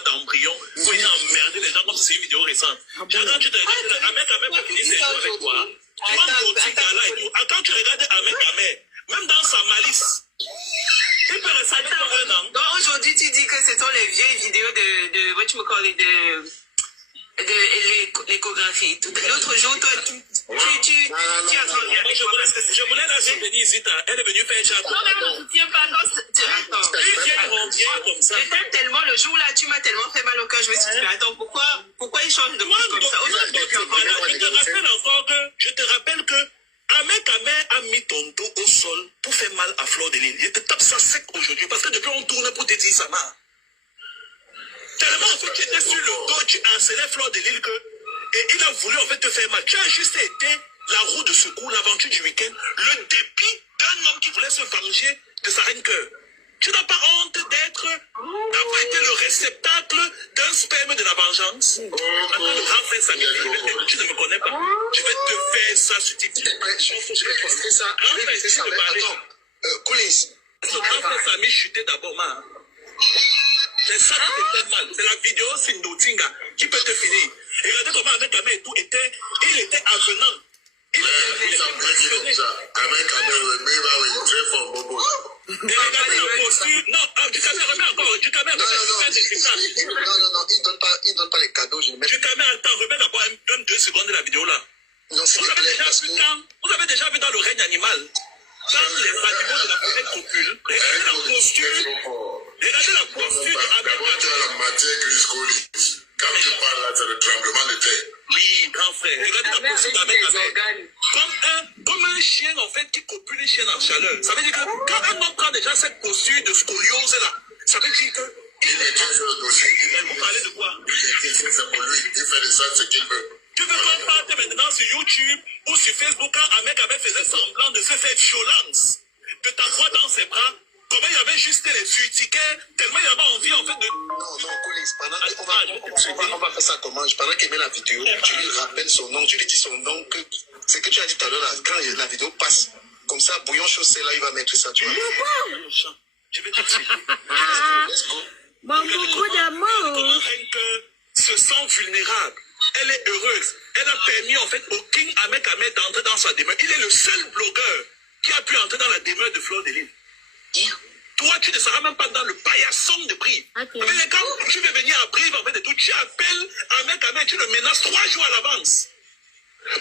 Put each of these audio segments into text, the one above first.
pas d'embryon pour venir emmerder les gens comme si c'est une vidéo récente. Quand tu te regardes Ahmed Ahmed pour finir ses jours avec toi, tu vois Botika là et tout. Quand tu regardes Ahmed Ahmed, même dans sa malice, il peut ressembler à un an. Donc aujourd'hui, tu dis que ce sont les vieilles vidéos de what you call it, de l'échographie. L'autre jour, toi, tu as entendu. Je voulais la soutenir ici, elle est venue faire un chat. Non, mais on ne soutient pas. Attends. Comme ça. Je t'aime tellement, le jour là, tu m'as tellement fait mal au cœur. Je me suis dit, mais attends, pourquoi il change de prix comme ça? Je te rappelle que Ahmed Ahmed a mis ton dos au sol pour faire mal à Fleur de Lille. Il te tape ça sec aujourd'hui parce que depuis on tourne pour te dire ça marche. Tellement en fait tu étais sur le dos, tu harcelais Fleur de Lille que et il a voulu en fait te faire mal. Tu as juste été la roue de secours, l'aventure du week-end, le dépit d'un homme qui voulait se venger de sa reine cœur. Tu n'as pas honte d'avoir été le réceptacle d'un sperme de la vengeance. Maintenant, le grand frère Samy, tu ne me connais pas. Je vais te faire ça sur TikTok. Je vais poster ça. Attends, Collins. Le grand frère Samy chutait d'abord, man. C'est ça qui te fait mal. C'est la vidéo Sindotinga qui peut te finir. Et regardez comment avec Ahmed et tout il était avenant. Il était et regardez la posture. Non, Ducamé remet encore. Ducamé il donne pas les cadeaux. Ducamé, attends, remets d'abord un 2 secondes de la vidéo là. Non, vous avez déjà vu dans le règne animal, quand les animaux de la forêt copulent, regardez la posture. Regardez la posture de Ahmed. La matière grise collée. Quand tu parles là, c'est le tremblement de terre. Oui, grand frère. Regardez la posture d'Ahmed. Comme un chien, en fait, qui copule les chiens en chaleur. Ça veut dire que quand un homme prend déjà cette posture de scoliose là, ça veut dire que il est mais vous parlez de quoi? C'est pour lui. Il fait de ça ce qu'il veut. Tu veux qu'on parte maintenant sur YouTube ou sur Facebook quand un mec faisait semblant de se faire violence, de t'avoir dans ses bras? Comment il avait juste les urticaires, tellement il avait envie en fait de... Non, Collins, on va faire ça comment? Pendant qu'il met la vidéo, tu lui rappelles son nom, tu lui dis son nom, que c'est que tu as dit tout à l'heure, là, quand la vidéo passe, comme ça, bouillon chaussé, là, il va mettre ça, tu vois. Je vais te dire. Let's go. Bon, beaucoup d'amour. Comment Henk se sent vulnérable. Elle est heureuse. Elle a permis en fait au King Ahmed Ahmed d'entrer dans sa demeure. Il est le seul blogueur qui a pu entrer dans la demeure de Fleur de Lille. Toi, tu ne seras même pas dans le paillasson de Brive. Okay. Mais quand tu veux venir à Brive, en fait, et tout, tu appelles Ahmed Ahmed, tu le menaces 3 jours à l'avance.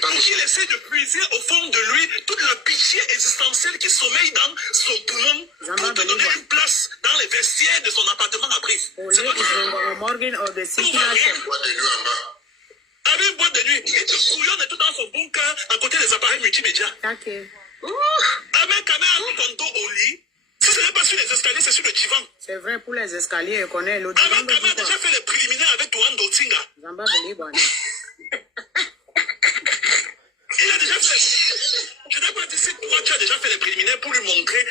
Pour qu'il essaie de puiser au fond de lui toute la pitié existentielle qui sommeille dans son poumon pour te donner une place dans les vestiaires de son appartement à Brive. C'est quoi tu avec une boîte de nuit, il te couillonne et tout dans son bunker à côté des appareils multimédia. Okay. Ahmed Ahmed a mis ton dos au lit. Si ce n'est pas sur les escaliers, c'est sur le divan. C'est vrai pour les escaliers, on connaît l'autre. Ahmed Ahmed a déjà fait les préliminaires avec Touane Dotinga. Il a déjà fait. Je n'ai pas dit si toi tu as déjà fait les préliminaires pour lui montrer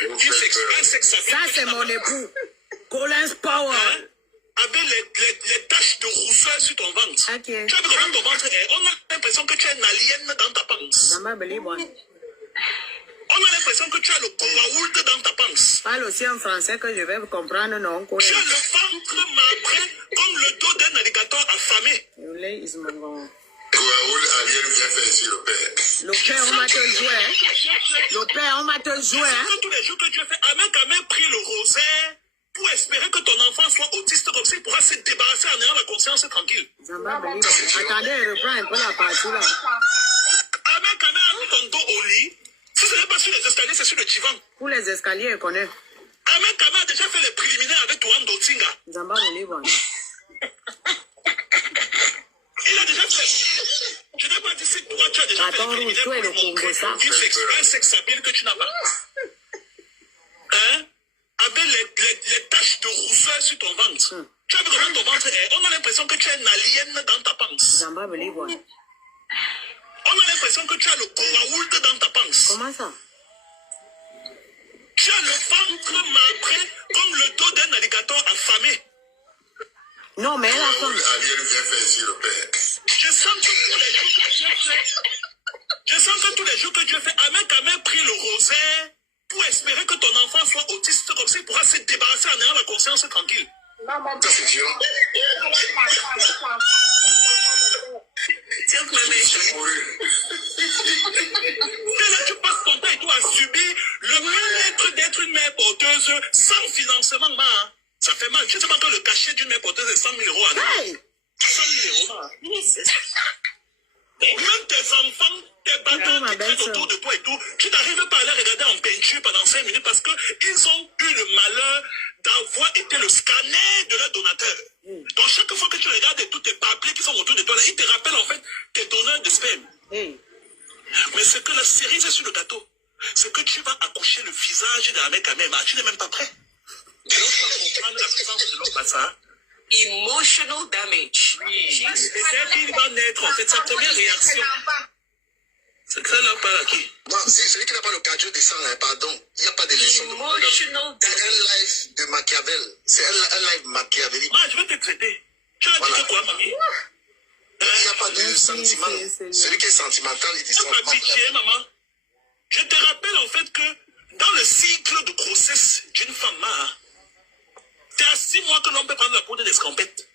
un sexe appeal. Ça, c'est mon époux. Collins Power. Hein? Avec les taches de rousseur sur ton ventre. Okay. Tu as vu comment ton ventre est? On a l'impression que tu es une alien dans ta panse. On a l'impression que tu as le Koraoult dans ta panse. Parle aussi en français que je vais comprendre, non? Tu as le ventre marbré comme le dos d'un alligator affamé. Koraoult, alien vient faire ici le père. Le père, on m'a te joué. Le père, on m'a te joué. C'est tous les jours que tu as fait. Ahmed pris le rosaire pour espérer que ton enfant soit autiste comme ça, il pourra se débarrasser en ayant la conscience tranquille. Attendez, reprends un peu la partie là. Ahmed a mis ton dos au lit. Si ce n'est pas sur les escaliers, c'est sur le divan. Pour les escaliers, je connais. Ahmed a déjà fait les préliminaires avec Touane Dotinga. Il a déjà fait. Je n'ai pas dit si toi tu as déjà fait les préliminaires pour lui montrer un sexe appeal que tu n'as pas. Hein? Avec les taches de rousseur sur ton ventre. Tu as vu comment ton ventre est? On a l'impression que tu es une alien dans ta panse. On a l'impression que tu as le Koraoult dans ta panse. Comment ça? Tu as le ventre marbré comme le dos d'un alligator affamé. Non, mais elle a faim. Alien vient faire ici le père. Je sens que tous les jours que Dieu fait, Ahmed pris le rosaire pour espérer que ton enfant soit autiste comme ça, il pourra se débarrasser en ayant la conscience tranquille. Ça, c'est violent. porter des 100 000 euros à nous. Hey! 100 000 euros, là. Même tes enfants, tes bâtards qui traînent autour de toi et tout, tu n'arrives pas à les regarder en peinture pendant 5 minutes parce qu'ils ont eu le malheur d'avoir été le scanner de leur donateur. Donc chaque fois que tu regardes tous tes papiers qui sont autour de toi, là, ils te rappellent en fait tes donneurs de sperme. Mais c'est que la cerise sur le gâteau, c'est que tu vas accoucher le visage de la mec à même. Tu n'es même pas prêt. Tu vas comprendre la puissance de l'homme à ça. Emotional damage. Oui. Et dès qu'il va naître, en fait, sa première réaction, c'est que là, par qui? Non, c'est celui qui n'a pas le cardio descend, hein, pardon. Il n'y a pas de leçon. Emotional C'est damage. un live de Machiavel. C'est un live machiavélique. Moi, je vais te traiter. Tu as dit quoi, mamie? Il n'y a pas de sentiment. Celui qui est sentimental, il dit Tu n'as pas pitié, maman. Je te rappelle en fait que dans le cycle de grossesse d'une femme, c'est à 6 mois que l'on peut prendre la poudre d'escampette.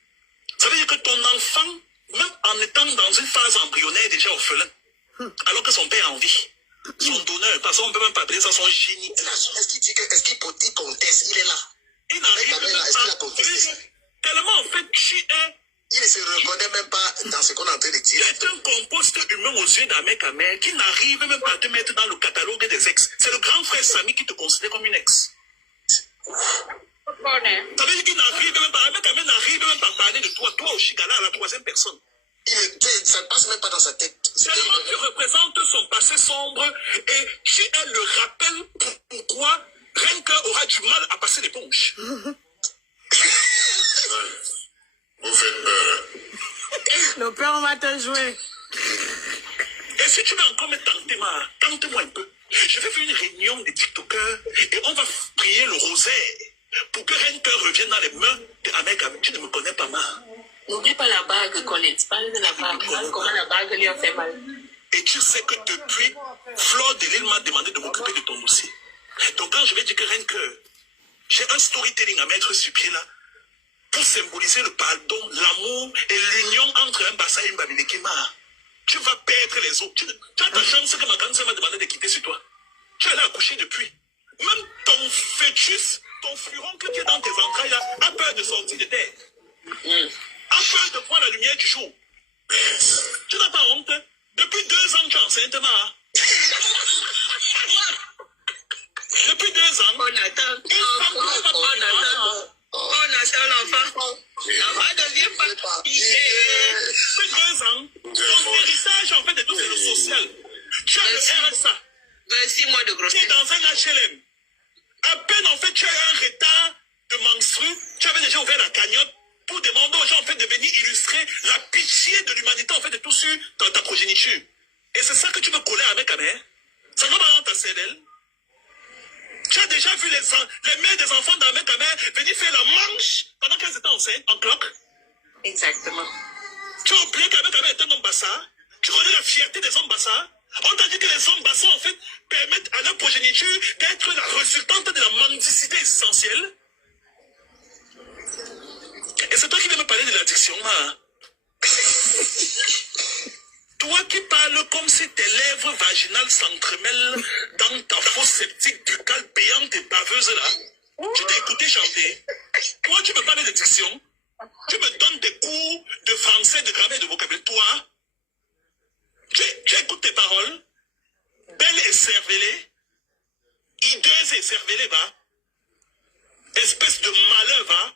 Ça veut dire que ton enfant, même en étant dans une phase embryonnaire, est déjà orphelin. Alors que son père est en vie. Son donneur, parce qu'on ne peut même pas appeler ça son génie. Est-ce qu'il dit que, est-ce qu'il conteste? Il est là. Il n'arrive Est-ce qu'il a pas. contesté? Tellement en fait, tu es. Il ne se reconnaît même pas dans ce qu'on est en train de Tu dire. es un compost humain aux yeux d'un mec à mère qui n'arrive même pas à te mettre dans le catalogue des ex. C'est le grand frère Samy qui te considère comme une ex. Ça veut dire qu'il n'arrive même pas, un mec à mère n'arrive même pas à parler de toi, toi au Chigala, à la 3e personne. Ça ne passe même pas dans sa tête. Tellement tu représentes son passé sombre et tu es le rappel pourquoi Renka aura du mal à passer l'éponge. Vous faites peur. Le père, on va te jouer. Et si tu veux encore me tenter, tente-moi un peu. Je vais faire une réunion des TikTokers et on va prier le rosaire pour que Renka revienne dans les mains d'Ahmed. Tu ne me connais pas, ma. N'oublie pas la bague, Colin. Parle de la bague. Comment la bague lui a fait mal. Et tu sais que depuis, Flore de Lille m'a demandé de m'occuper de ton dossier. Donc quand je vais dire que Renka, j'ai un storytelling à mettre sur pied là, pour symboliser le pardon, l'amour et l'union entre un bassin et une babilikima. Tu vas perdre les os. Tu as ta chance que ma grande m'a demandé de quitter sur toi. Tu es allé accoucher depuis. Même ton fœtus, ton furoncle qui est dans tes entrailles là, a peur de sortir de terre. A peur de voir la lumière du jour. Tu n'as pas honte. Depuis 2 ans, tu es enceinte, ma. Depuis 2 ans. On attend. On attend l'enfant. L'enfant devient pas. Depuis 2 ans, ton héritage en fait de tout c'est le social. Tu as le RSA. 26 mois de Tu es grossesse. dans un HLM. À peine en fait tu as un retard de menstru, tu avais déjà ouvert la cagnotte pour demander aux gens en fait de venir illustrer la pitié de l'humanité en fait de tout sur dans ta progéniture. Et c'est ça que tu veux coller avec ta mère. Ça va dans ta CDL. Tu as déjà vu les mères des enfants d'Ahmed Kamer venir faire la manche pendant qu'elles étaient enceintes en cloque. Exactement. Tu as oublié qu'Ahmed Kamer est un homme bassa. Tu connais la fierté des hommes bassa. On t'a dit que les hommes bassins en fait permettent à leur progéniture d'être la résultante de la mendicité essentielle. Et c'est toi qui viens me parler de l'addiction, hein? Toi qui parles comme si tes lèvres vaginales s'entremêlent dans ta fosse septique buccale payante et baveuse là. Tu t'es écouté chanter. Toi, tu me parles d'addiction. Tu me donnes des cours de français, de grammaire, de vocabulaire. Toi, tu écoutes tes paroles. Belle et cervelée. Hideuse et cervelée, va. Espèce de malheur, va.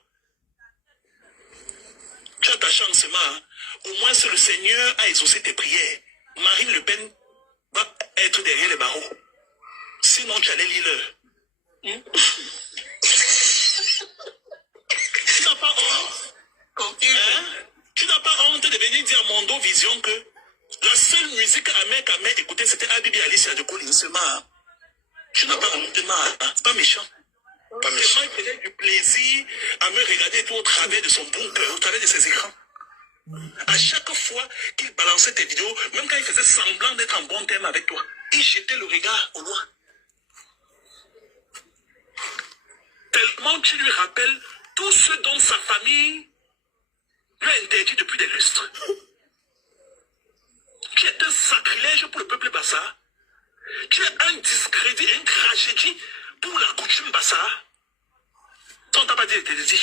Tu as ta chance, ma. Au moins, si le Seigneur a exaucé tes prières, Marine Le Pen va être derrière les barreaux. Sinon, tu allais lire. Tu n'as pas honte. Hein? Tu n'as pas honte de venir dire à Mondo Vision que la seule musique à mec écouter, c'était Abibi Alicia de Colin seulement. Tu n'as pas honte, ma. C'est pas méchant. Pas méchant. Il prenait du plaisir à me regarder tout au travers de son bunker, au travers de ses écrans. À chaque fois qu'il balançait tes vidéos, même quand il faisait semblant d'être en bon terme avec toi, il jetait le regard au loin. Tellement tu lui rappelles tout ce dont sa famille lui a interdit depuis des lustres. Tu es un sacrilège pour le peuple bassa. Tu es un discrédit, une tragédie pour la coutume bassa. On t'a pas dit, t'es dit.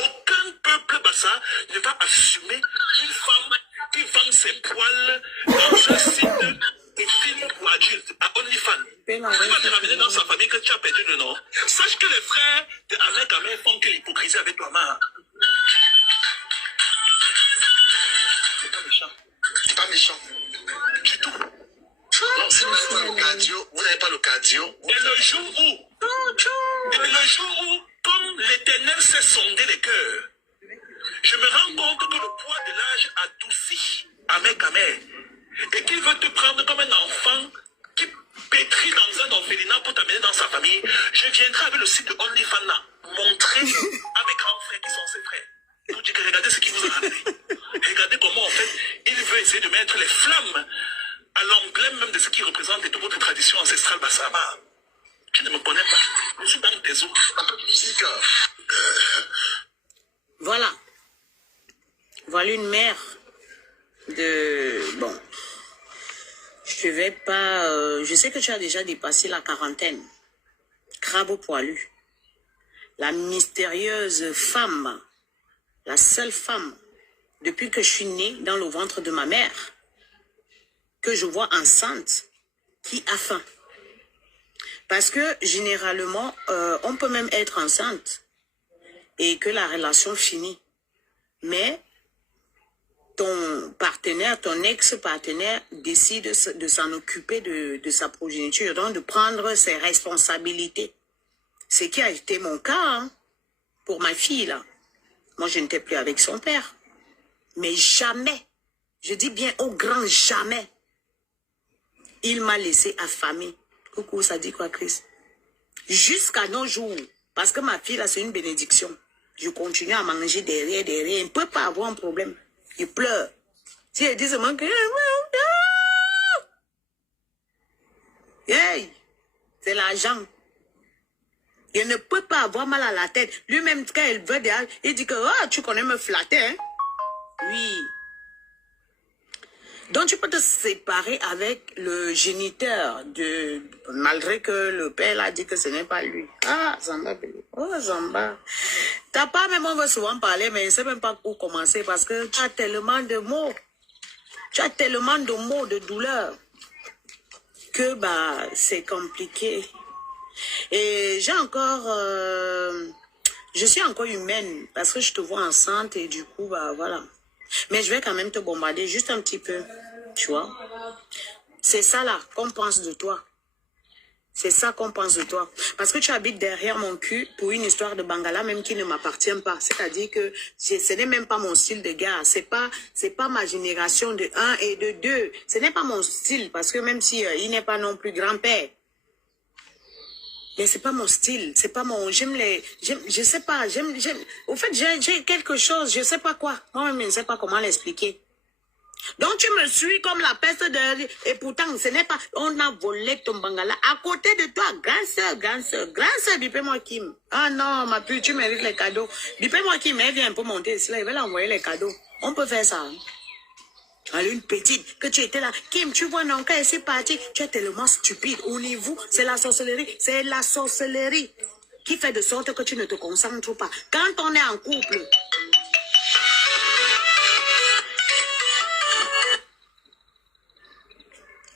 Aucun peuple bassa ne va assumer une femme qui vend ses poils dans un site de films pour adultes à OnlyFans. Il va te ramener dans sa famille que tu as perdu le nom. Sache que les frères de Ahmed Kamel font que l'hypocrisie avec toi-même. C'est pas méchant. C'est pas méchant. Du tout. Non, si vous n'avez pas le cardio, vous n'avez pas le cardio. Et le jour où, comme l'Éternel sait sonder les cœurs, je me rends compte que le poids de l'âge adoucit Ahmed Kamel et qu'il veut te prendre comme un enfant qui pétrit dans un orphelinat pour t'amener dans sa famille, je viendrai avec le site de OnlyFans là, montrer à mes grands frères qui sont ses frères. Pour dire que regardez ce qu'il vous a ramené. Regardez comment en fait il veut essayer de mettre les flammes à l'emblème même de ce qui représente toute votre tradition ancestrale Bassama. Tu ne me connais pas. Je suis dans tes eaux. Un peu de musique. Voilà. Voilà une mère de... Bon. Je vais pas... je sais que tu as déjà dépassé la quarantaine. Crabe poilu. La mystérieuse femme. La seule femme. Depuis que je suis née dans le ventre de ma mère. Que je vois enceinte. Qui a faim. Parce que généralement, on peut même être enceinte. Et que la relation finit. Mais ton partenaire, ton ex-partenaire décide de s'en occuper de sa progéniture, donc de prendre ses responsabilités. Ce qui a été mon cas, hein, pour ma fille, là. Moi, je n'étais plus avec son père. Mais jamais, je dis bien au grand jamais, il m'a laissé affamée. Coucou, ça dit quoi, Chris? Jusqu'à nos jours, parce que ma fille, là, c'est une bénédiction. Je continue à manger derrière. Il ne peut pas avoir un problème. Il pleure. Si elle dit seulement que... Hey, c'est l'argent. Il ne peut pas avoir mal à la tête. Lui-même, quand elle veut, il dit que oh, tu connais me flatter. Hein? Oui. Donc, tu peux te séparer avec le géniteur, malgré que le père a dit que ce n'est pas lui. Ah, Zamba, oh, Zamba. Ta part, même on veut souvent parler, mais je ne sais même pas où commencer parce que tu as tellement de mots. Tu as tellement de mots, de douleur, que bah, c'est compliqué. Et j'ai encore... je suis encore humaine parce que je te vois enceinte et du coup, bah voilà. Mais je vais quand même te bombarder juste un petit peu, tu vois. C'est ça là qu'on pense de toi. C'est ça qu'on pense de toi. Parce que tu habites derrière mon cul pour une histoire de Bangala même qui ne m'appartient pas. C'est-à-dire que ce n'est même pas mon style de gars. C'est pas ma génération de 1 et de 2. Ce n'est pas mon style parce que même si il n'est pas non plus grand-père. Mais c'est pas mon style, c'est pas mon... je sais pas, au fait, j'ai quelque chose, je sais pas quoi. Moi-même, je ne sais pas comment l'expliquer. Donc, tu me suis comme la peste de... Et pourtant, ce n'est pas... On a volé ton Bangala à côté de toi. Grande sœur, Bipé-moi Kim. Ah non, ma puce, tu mérites les cadeaux. Bipé-moi Kim, elle vient un peu monter ici, là, il va l'envoyer les cadeaux. On peut faire ça. Hein? Elle est une petite, que tu étais là. Kim, tu vois, non, quand elle s'est partie, tu es tellement stupide. Au niveau, c'est la sorcellerie. C'est la sorcellerie qui fait de sorte que tu ne te concentres pas. Quand on est en couple...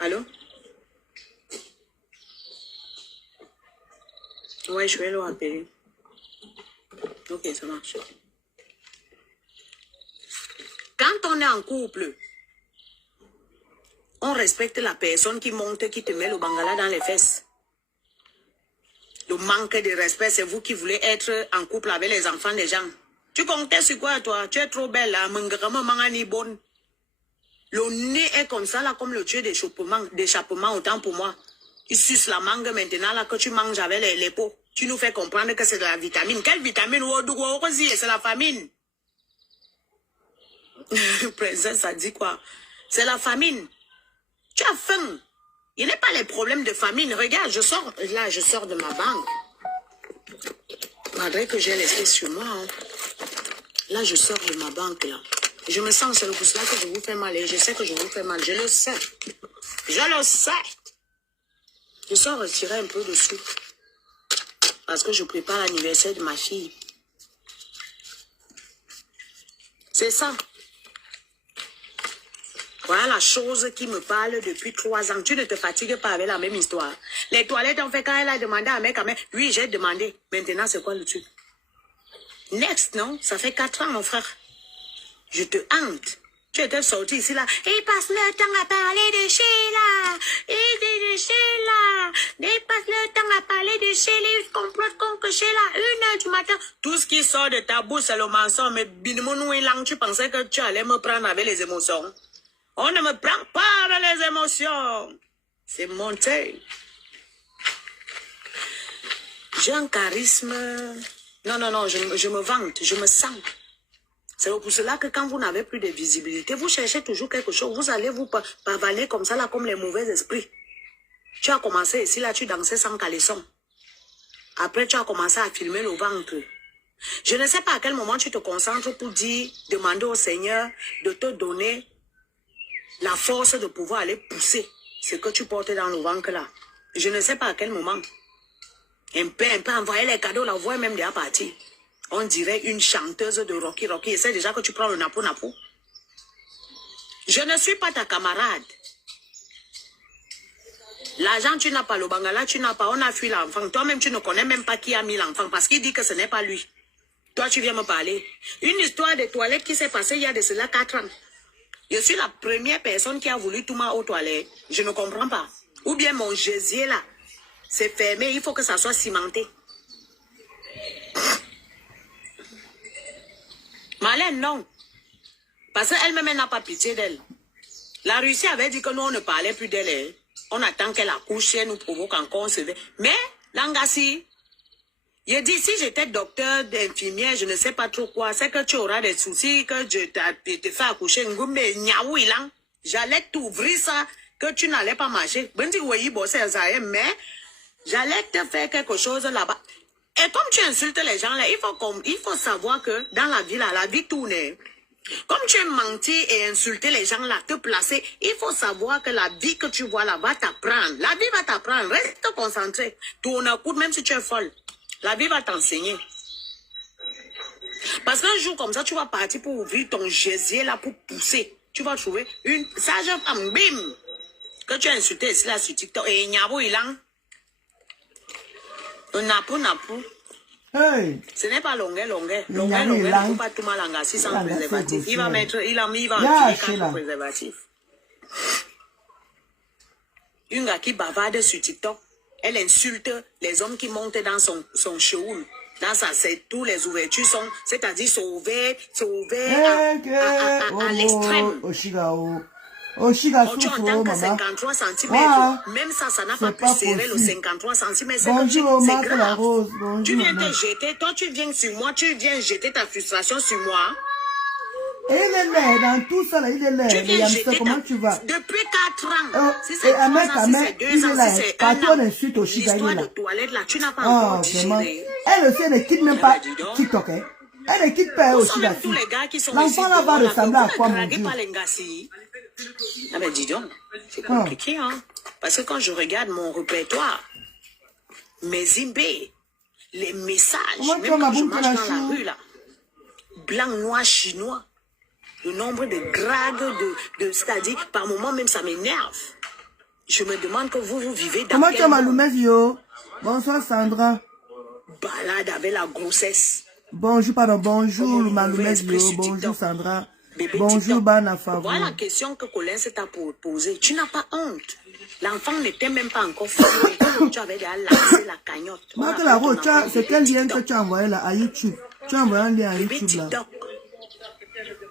Allô? Ouais, je vais le rappeler. Ok, ça marche. Quand on est en couple... On respecte la personne qui monte, qui te met le Bangala dans les fesses. Le manque de respect, c'est vous qui voulez être en couple avec les enfants des gens. Tu comptais sur quoi, toi? Tu es trop belle, là. Le nez est comme ça, là, comme le tuyau d'échappement, autant pour moi. Tu suces la mangue maintenant, là, que tu manges avec les peaux. Tu nous fais comprendre que c'est de la vitamine. Quelle vitamine? C'est la famine. Princesse, ça dit quoi? C'est la famine. Tu as faim. Il n'y a pas les problèmes de famine. Regarde, je sors de ma banque. Malgré que j'ai laissé sur moi. Hein. Là, je sors de ma banque, là. Je me sens, c'est pour cela que je vous fais mal. Et je sais que je vous fais mal. Je le sais. Je le sais. Je sors retirer un peu de sous. Parce que je prépare l'anniversaire de ma fille. C'est ça. Voilà la chose qui me parle depuis 3 ans. Tu ne te fatigues pas avec la même histoire. Les toilettes, en fait, quand elle a demandé à mec, oui, j'ai demandé. Maintenant, c'est quoi le truc? Next, non? Ça fait 4 ans, mon frère. Je te hante. Tu étais sorti ici, là. Il passe le temps à parler de Sheila. Il dit de Sheila. Il passe le temps à parler de Sheila. Il complote contre Sheila. 1h du matin. Tout ce qui sort de ta bouche, c'est le mensonge. Mais binounou et lang, tu pensais que tu allais me prendre avec les émotions. On ne me prend pas avec les émotions. C'est monté. J'ai un charisme. Non, je me vante, je me sens. C'est pour cela que quand vous n'avez plus de visibilité, vous cherchez toujours quelque chose. Vous allez vous pavaner comme ça, là, comme les mauvais esprits. Tu as commencé ici, là, tu dansais sans caleçon. Après, tu as commencé à filmer le ventre. Je ne sais pas à quel moment tu te concentres pour demander au Seigneur de te donner la force de pouvoir aller pousser ce que tu portes dans le ventre, là. Je ne sais pas à quel moment. Un peu envoyer les cadeaux, la voix est même déjà partie. On dirait une chanteuse de Rocky. C'est déjà que tu prends le napo. Je ne suis pas ta camarade. L'argent, tu n'as pas. Le bangala, tu n'as pas. On a fui l'enfant. Toi-même, tu ne connais même pas qui a mis l'enfant parce qu'il dit que ce n'est pas lui. Toi, tu viens me parler. Une histoire de toilettes qui s'est passée il y a de cela 4 ans. Je suis la première personne qui a voulu tout mal aux toilettes. Je ne comprends pas. Ou bien mon gésier là, c'est fermé. Il faut que ça soit cimenté. Malène, non. Parce qu'elle-même, elle n'a pas pitié d'elle. La Russie avait dit que nous, on ne parlait plus d'elle. On attend qu'elle accouche, elle nous provoque encore, on se fait. Mais, Langassi, je dis, si j'étais docteur, d'infirmière, je ne sais pas trop quoi, c'est que tu auras des soucis, que je te fais accoucher, j'allais t'ouvrir ça, que tu n'allais pas marcher. Mais j'allais te faire quelque chose là-bas. Et comme tu insultes les gens là, il faut savoir que dans la vie là, la vie tourne. Comme tu es menti et insulté les gens là, te placer, il faut savoir que la vie que tu vois là va t'apprendre. La vie va t'apprendre. Reste concentré. Tourne à coup, même si tu es folle. La vie va t'enseigner. Parce qu'un jour comme ça, tu vas partir pour ouvrir ton gésier là pour pousser. Tu vas trouver une sage femme, bim, que tu as insulté ici là sur TikTok. Et nyabo ilang. Napou. Hey. Ce n'est pas longueur. Longueur, il ne faut pas tout mal engasser sans préservatif. Il va en tuer 4 préservatifs. Une gars qui bavarde sur TikTok, elle insulte les hommes qui montent dans son show. Dans ça, c'est tous les ouvertures sont, c'est-à-dire sont ouvertes à l'extrême. Oh, tu entends que 53 cm. Même ça n'a pas pu serrer le 53 cm. C'est grave. Tu viens te jeter. Toi, tu viens sur moi. Tu viens jeter ta frustration sur moi. Et il est là, dans tout ça, là, il est là. Tu viens jeter comment tu vas? Depuis 4 ans. Si c'est 3 ans, si c'est 2 ans, si c'est 1 an. L'histoire de toilette, là, tu n'as pas encore digéré. Elle aussi, elle ne quitte même pas TikTok, hein. Elle ne quitte pas aussi là. L'enfant là va ressembler à quoi, mon Dieu? Ah ben dis donc, c'est compliqué, hein. Parce que quand je regarde mon répertoire, mes imbés, les messages, même quand je marche dans la rue, là, blanc, noir, chinois, le nombre de grades, c'est-à-dire, par moment même, ça m'énerve. Je me demande que vous vivez dans comment tu as Maloumès, yo? Bonsoir, Sandra. Balade avec la grossesse. Bonjour, pardon, bonjour, Maloumès, yo. Bonjour, Sandra. Bonjour, Bana Favou. Voilà la question que Colin s'est posée. Tu n'as pas honte. L'enfant n'était même pas encore formé. Tu avais déjà lancé la cagnotte. C'est quel lien que tu as envoyé là à YouTube? Tu as envoyé un lien à YouTube là.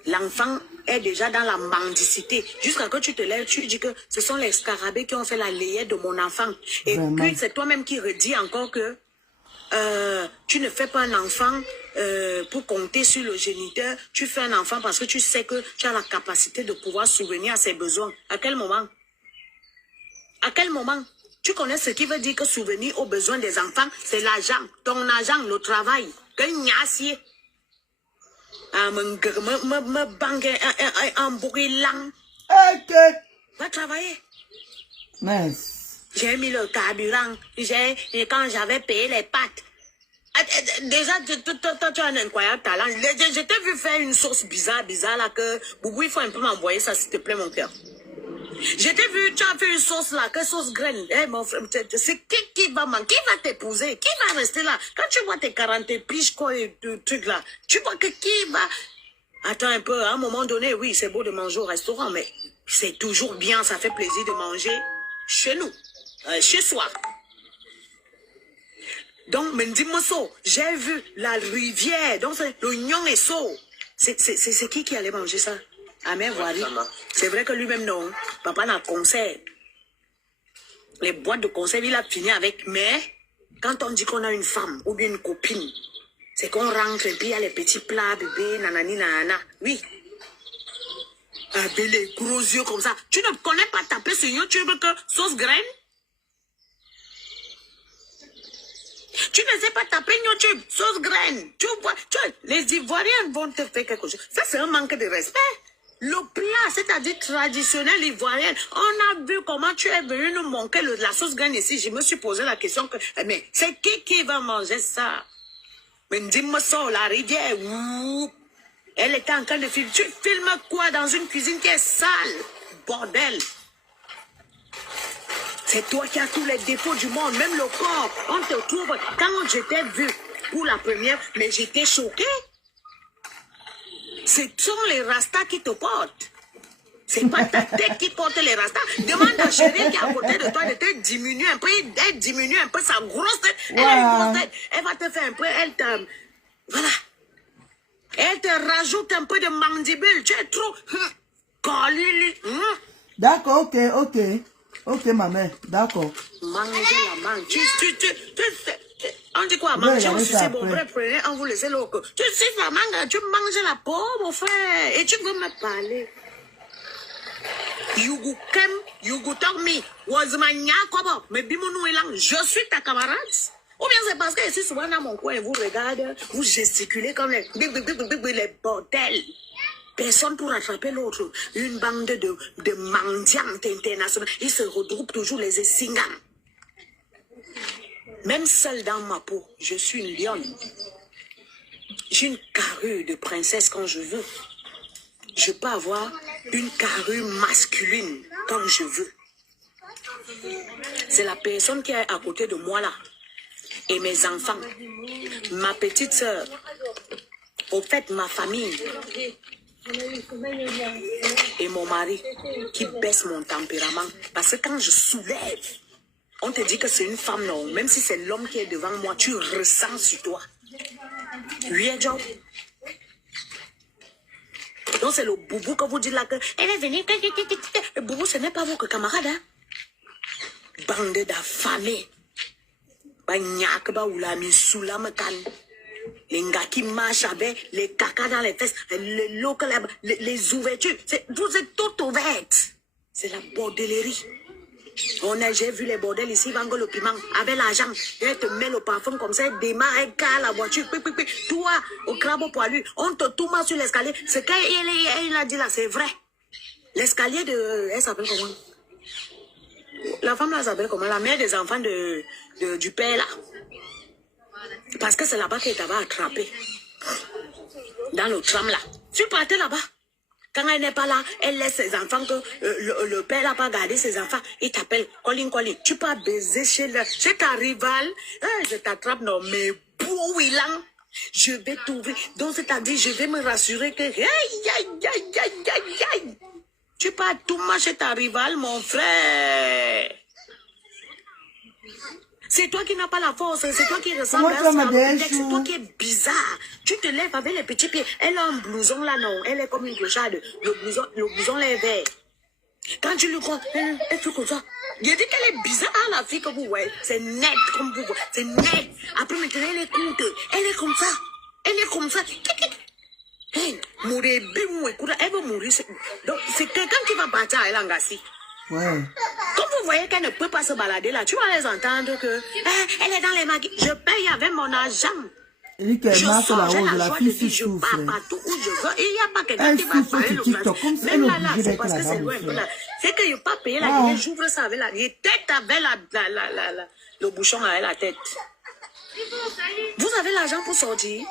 L'enfant est déjà dans la mendicité. Jusqu'à que tu te lèves, tu dis que ce sont les scarabées qui ont fait la layette de mon enfant. Et puis c'est toi-même qui redis encore que tu ne fais pas un enfant pour compter sur le géniteur. Tu fais un enfant parce que tu sais que tu as la capacité de pouvoir subvenir à ses besoins. À quel moment? À quel moment? Tu connais ce qui veut dire que subvenir aux besoins des enfants, c'est l'argent, ton argent, le travail. Que nyassier. Me bangue un bourrilang. Va travailler. Mince. J'ai mis le carburant. Quand j'avais payé les pâtes. Déjà, toi, tu as un incroyable talent. Je t'ai vu faire une sauce bizarre là que Boubou, il faut un peu m'envoyer ça, s'il te plaît, mon cœur. Je t'ai vu, tu as fait une sauce là, que sauce graine. Eh, mon frère, c'est qui va manquer? Qui va t'épouser? Qui va rester là? Quand tu vois tes 40 piges, quoi, et trucs là, tu vois que qui va... Attends un peu, à un moment donné, oui, c'est beau de manger au restaurant, mais c'est toujours bien, ça fait plaisir de manger chez nous, chez soi. Donc, dis-moi ça, j'ai vu la rivière, donc l'oignon et ça. C'est qui allait manger ça? Ah, mais voilà. C'est vrai que lui-même, non. Papa n'a conserve. Les boîtes de conserve, il a fini avec, mais quand on dit qu'on a une femme ou bien une copine, c'est qu'on rentre et puis il y a les petits plats, bébé, nanani, nanana. Oui. Ah, ben, les gros yeux comme ça. Tu ne connais pas taper sur YouTube que sauce graine? Tu ne sais pas taper YouTube, sauce graine. Tu vois, les Ivoiriens vont te faire quelque chose. Ça, c'est un manque de respect. Le plat, c'est-à-dire traditionnel ivoirien. On a vu comment tu es venu nous manquer la sauce graine ici. Je me suis posé la question que, mais c'est qui va manger ça? Mais dis-moi ça, la rivière, elle était en train de filmer. Tu filmes quoi dans une cuisine qui est sale? Bordel. C'est toi qui as tous les défauts du monde, même le corps. On te trouve. Quand je t'ai vu pour la première, mais j'étais choquée. Ce sont les rastas qui te portent. C'est pas ta tête qui porte les rastas. Demande à chérie qui est à côté de toi de te diminuer un peu. Elle diminue un peu sa grosse tête. Elle a une grosse tête. Elle va te faire un peu. Elle te... Voilà. Elle te rajoute un peu de mandibule. Tu es trop... D'accord, ok, maman. D'accord. Manger la mangue. On dit quoi? Manger aussi, c'est bon. Prenez, on vous laisse l'eau. Tu sais la mangue, tu manges la peau, mon frère. Et tu veux me parler. You talk me. Je suis ta camarade. Ou bien c'est parce que ici, souvent dans mon coin, vous regardez, vous gesticulez comme les bordels. Personne pour attraper l'autre. Une bande de mendiants internationaux. Ils se regroupent toujours les essingams. Même seule dans ma peau, je suis une lionne. J'ai une carrure de princesse quand je veux. Je peux avoir une carrure masculine quand je veux. C'est la personne qui est à côté de moi là. Et mes enfants. Ma petite soeur. Au fait, ma famille. Et mon mari qui baisse mon tempérament. Parce que quand je soulève, on te dit que c'est une femme, non. Même si c'est l'homme qui est devant moi, tu ressens sur toi. Oui, Joe. Donc c'est le boubou que vous dites là que elle est venue. Le boubou, ce n'est pas votre camarade. Hein? Bande d'affamés. Les gars qui marchent avec les caca dans les fesses, les ouvertures. Vous êtes toutes ouvertes. C'est la bordellerie. J'ai vu les bordels ici, Van Gogh, le piment, avec l'argent. Elle te met le parfum comme ça, elle démarre, elle cale la voiture. Toi, au crabe poilu, on te tourne sur l'escalier. Ce qu'elle a dit là, c'est vrai. L'escalier de... Elle s'appelle comment? La femme là s'appelle comment? La mère des enfants du père là. Parce que c'est là-bas qu'elle t'avait attrapé. Dans le tram là. Tu partais là-bas. Quand elle n'est pas là, elle laisse ses enfants que le père n'a pas gardé ses enfants. Il t'appelle Colin. Tu peux baiser chez ta rivale. Je t'attrape, non, mais bouillant. Je vais t'ouvrir. Donc, c'est-à-dire, je vais me rassurer que... Tu peux tout marcher ta rivale, mon frère. C'est toi qui n'as pas la force, c'est toi qui ressemble à un c'est toi qui est bizarre. Tu te lèves avec les petits pieds. Elle a un blouson là, non. Elle est comme une clocharde. Le blouson là est vert. Quand tu lui crois, elle fait comme ça. Il dit qu'elle est bizarre, la fille que vous voyez. C'est net comme vous voyez. C'est net. Après maintenant, elle est courte. Elle est comme ça. Elle est comme ça. Hey, mourir, elle veut mourir. Donc, c'est quelqu'un qui va partir à Elangassi. Ouais. Quand vous voyez qu'elle ne peut pas se balader là, tu vas les entendre que elle est dans les maquis. Je paye avec mon argent. Elle dit marque la rose, la fille je pars partout où je veux. Il n'y a pas quelqu'un qui va payer le place. Même là, c'est parce que c'est loin. C'est que je n'ai pas payé la ligne. J'ouvre ça avec la ligne. Tête avec le bouchon avec la tête. Vous avez l'argent pour sortir.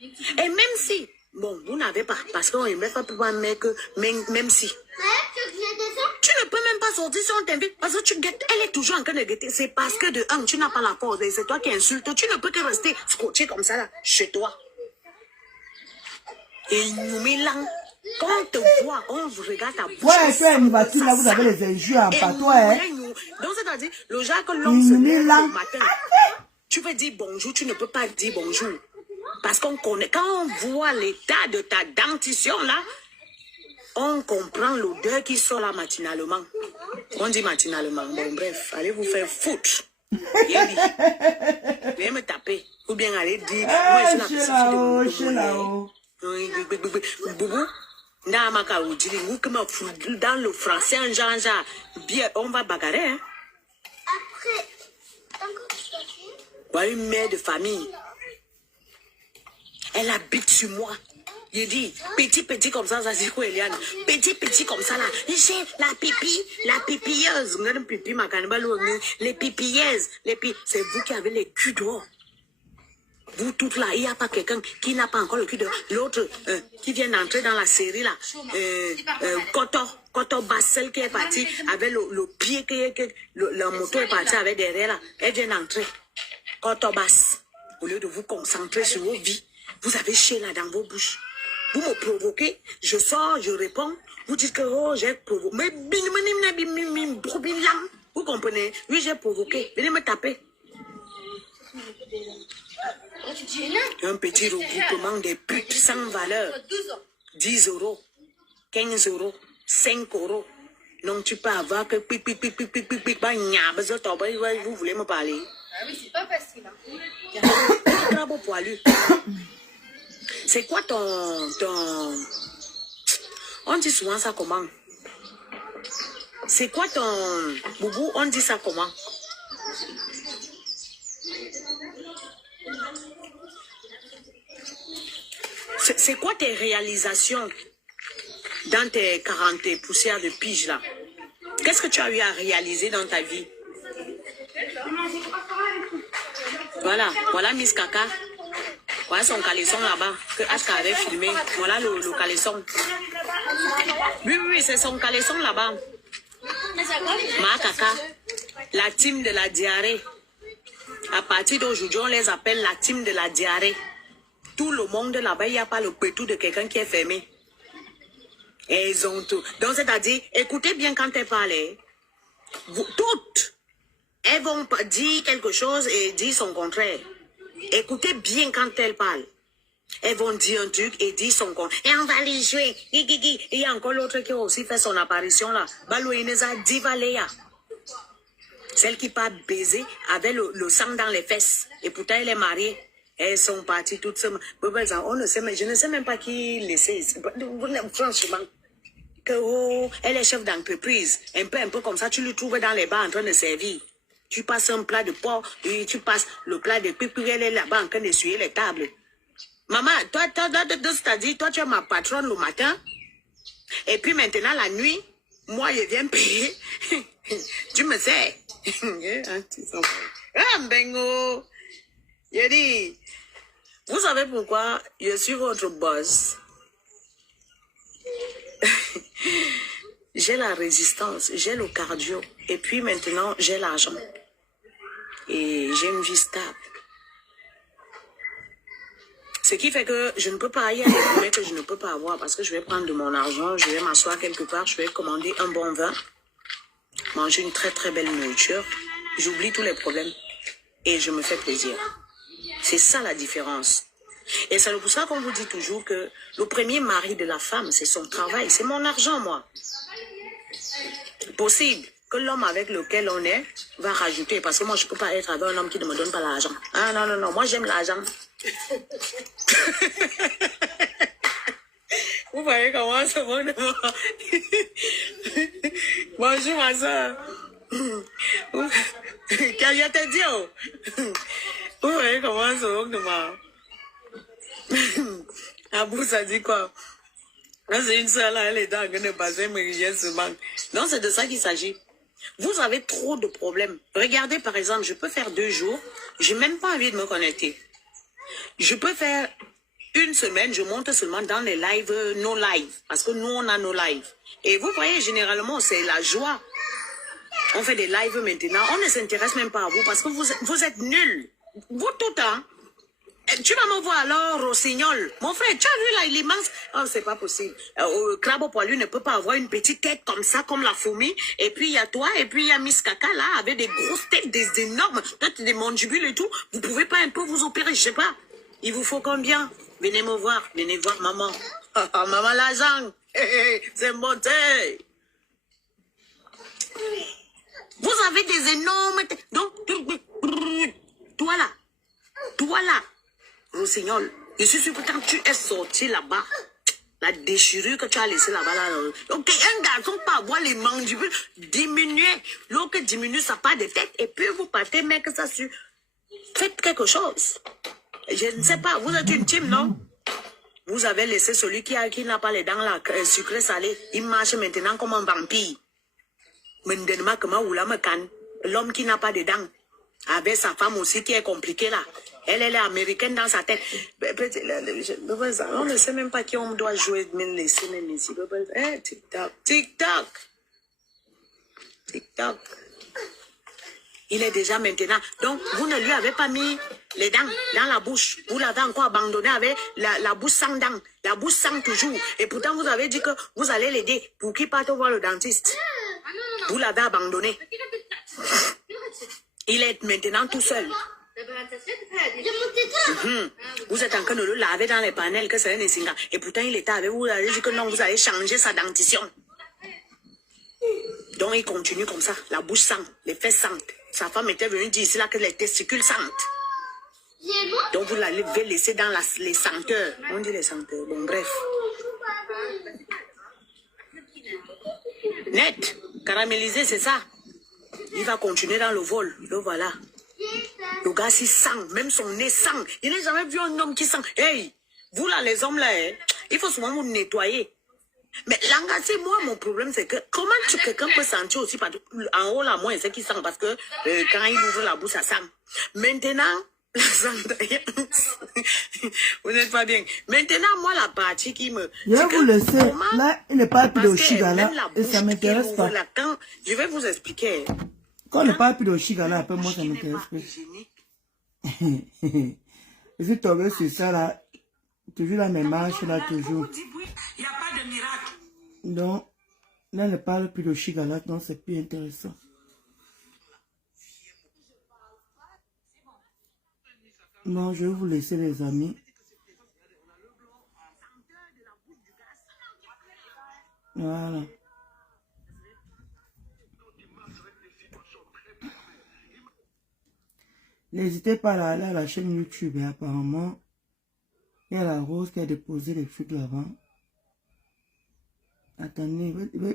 Et même si, bon, vous n'avez pas, parce qu'on ne met pas que même si. Tu ne peux même pas sortir si on t'invite, parce que tu guettes, elle est toujours en train de guetter. C'est parce que de un, tu n'as pas la corde, et c'est toi qui insultes. Tu ne peux que rester scotché comme ça là, chez toi. Et nous mélangons. Quand on te voit, on vous regarde ta bouche. Ouais, tu es animatrice, là, vous avez les injures en patois, hein. Donc, c'est-à-dire, le genre que l'homme se lève le matin, tu veux dire bonjour, tu ne peux pas dire bonjour. Parce qu'on connaît, quand on voit l'état de ta dentition, là, on comprend l'odeur qui sort là matinalement. On dit matinalement. Bon, bref, allez vous faire foutre. Viens me taper. Ou bien allez dire, moi, je suis la petite de Boubou. Dans le français, en genre, bien, on va bagarrer. Hein? Après, une mère de famille. Elle habite sur moi. Il dit, petit comme ça dit quoi, Eliane? Petit comme ça là. J'ai la pipilleuse. Les pipilleuses. C'est vous qui avez les culs dehors. Vous toutes là, il n'y a pas quelqu'un qui n'a pas encore le cul dehors. L'autre qui vient d'entrer dans la série là. Koto Bassel qui est parti avec le pied la moto est partie avec derrière là. Elle vient d'entrer. Koto Bass. Au lieu de vous concentrer sur vos vies, vous avez chié là dans vos bouches. Vous me provoquez, je sors, je réponds. Vous dites que oh, j'ai provoqué. Mais vous comprenez? Oui, j'ai provoqué. Venez me taper. Un petit regroupement des putes sans valeur. 10 €, 15 €, 5 €. Non, tu peux avoir que vous voulez me parler. Ah oui, c'est pas facile. Bravo poilu. C'est quoi ton... On dit souvent ça comment? C'est quoi ton... Boubou, on dit ça comment? C'est quoi tes réalisations dans tes 40 poussières de pige là? Qu'est-ce que tu as eu à réaliser dans ta vie? Voilà Miss Kaka. Voilà son caleçon là-bas que HK avait filmé. Voilà le caleçon. Oui, c'est son caleçon là-bas. Ma Kaka, la team de la diarrhée. À partir d'aujourd'hui, on les appelle la team de la diarrhée. Tout le monde là-bas, il n'y a pas le pétou de quelqu'un qui est fermé. Et ils ont tout. Donc, c'est-à-dire, écoutez bien quand elles parlent. Vous, toutes, elles vont dire quelque chose et dire son contraire. Écoutez bien quand elles parlent. Elles vont dire un truc et dire son contraire. Et on va les jouer. Il y a encore l'autre qui a aussi fait son apparition là. Balouineza Divaléa. Celle qui part baiser avec le sang dans les fesses. Et pourtant, elle est mariée. Elles sont parties toutes seules. On ne sait, mais je ne sais même pas qui laisser. Franchement, que oh, elle est chef d'entreprise. Un peu comme ça, tu le trouves dans les bars en train de servir. Tu passes un plat de porc, et tu passes le plat de pipi, elle est là-bas en train d'essuyer les tables. Maman, toi, c'est-à-dire, toi, tu es ma patronne le matin. Et puis maintenant, la nuit, moi, je viens payer. Tu me sais. Ah, Bengo. Je dis, vous savez pourquoi je suis votre boss? J'ai la résistance, j'ai le cardio. Et puis maintenant, j'ai l'argent. Et j'ai une vie stable. Ce qui fait que je ne peux pas, il y a des problèmes que je ne peux pas avoir parce que je vais prendre de mon argent, je vais m'asseoir quelque part, je vais commander un bon vin, manger une très très belle nourriture. J'oublie tous les problèmes et je me fais plaisir. C'est ça la différence. Et c'est pour ça qu'on vous dit toujours que le premier mari de la femme, c'est son travail. C'est mon argent, moi. Possible que l'homme avec lequel on est va rajouter. Parce que moi, je ne peux pas être avec un homme qui ne me donne pas l'argent. Ah non. Moi, j'aime l'argent. Vous voyez comment ça va? Bonjour, ma soeur. Qu'est-ce que tu dit? Vous voyez comment ça va de moi? Abou, ça dit quoi? C'est une soeur là, elle est dans le bassin, mais j'ai ce manque. Non, c'est de ça qu'il s'agit. Vous avez trop de problèmes. Regardez, par exemple, je peux faire 2 jours, j'ai même pas envie de me connecter. Je peux faire 1 semaine, je monte seulement dans les lives, nos lives, parce que nous, on a nos lives. Et vous voyez, généralement, c'est la joie. On fait des lives maintenant, on ne s'intéresse même pas à vous, parce que vous êtes nuls. Vous tout le temps. Tu vas me voir alors, Rossignol. Mon frère, tu as vu là, il est mince. Oh, c'est pas possible. Crabe poilu ne peut pas avoir une petite tête comme ça, comme la fourmi. Et puis, il y a toi, et puis il y a Miss Kaka là, avec des grosses têtes, des énormes, peut-être des mandibules et tout. Vous pouvez pas un peu vous opérer, je sais pas. Il vous faut combien? Venez me voir, venez voir maman. Maman l'argent. C'est monté. Vous avez des énormes têtes. Donc, toi là, Rossignol, je suis sûr que quand tu es sorti là-bas, la déchirure que tu as laissée là-bas, là, ok, un garçon peut avoir les mandibules diminuer, l'autre diminue sa part de tête, et puis vous partez, mec, ça sur. Faites quelque chose. Je ne sais pas, vous êtes une team, non? Vous avez laissé celui qui n'a pas les dents là, sucré salé, il marche maintenant comme un vampire. L'homme qui n'a pas de dents, avec sa femme aussi qui est compliquée là. Elle est américaine dans sa tête. On ne sait même pas qui on doit jouer, mais laisser même ici. TikTok. Il est déjà maintenant. Donc, vous ne lui avez pas mis les dents dans la bouche. Vous l'avez encore abandonné avec la bouche sans dents. La bouche sans toujours. Et pourtant, vous avez dit que vous allez l'aider pour qu'il parte voir le dentiste. Vous l'avez abandonné. Il est maintenant tout seul. Vous êtes en train de le laver dans les panels que c'est un Essinga. Et pourtant, il était avec vous. Vous avez dit que non, vous allez changer sa dentition. Donc, il continue comme ça. La bouche sent, les fesses sentent. Sa femme était venue dire ici là que les testicules sentent. Donc, vous l'avez laissé dans les senteurs. On dit les senteurs. Bon, bref. Net, caramélisé, c'est ça. Il va continuer dans le vol. Le voilà. Le gars, il sent, même son nez sent. Il n'a jamais vu un homme qui sent. Hey, vous là, les hommes là, hein, il faut souvent vous nettoyer. Mais là, c'est moi, mon problème, c'est que comment quelqu'un peut sentir aussi, en haut là, moi, c'est qu'il sent, parce que quand il ouvre la bouche, ça sent. Maintenant, vous n'êtes pas bien. Maintenant, moi, la partie qui me... Je vais vous laisser. Là, il n'est pas plus de Chigala, et ça ne m'intéresse pas. Je vais vous expliquer. Quand on n'est pas plus de Chigala, après moi, ça ne m'intéresse pas. Je suis tombé sur ça là. Toujours la même marche là, toujours. Il n'y a pas de miracle. Donc, là, on ne parle plus de Chigala, donc c'est plus intéressant. Non, je vais vous laisser les amis. Voilà. N'hésitez pas à aller à la chaîne YouTube. Et apparemment, il y a la Rose qui a déposé les trucs là-bas. Attendez,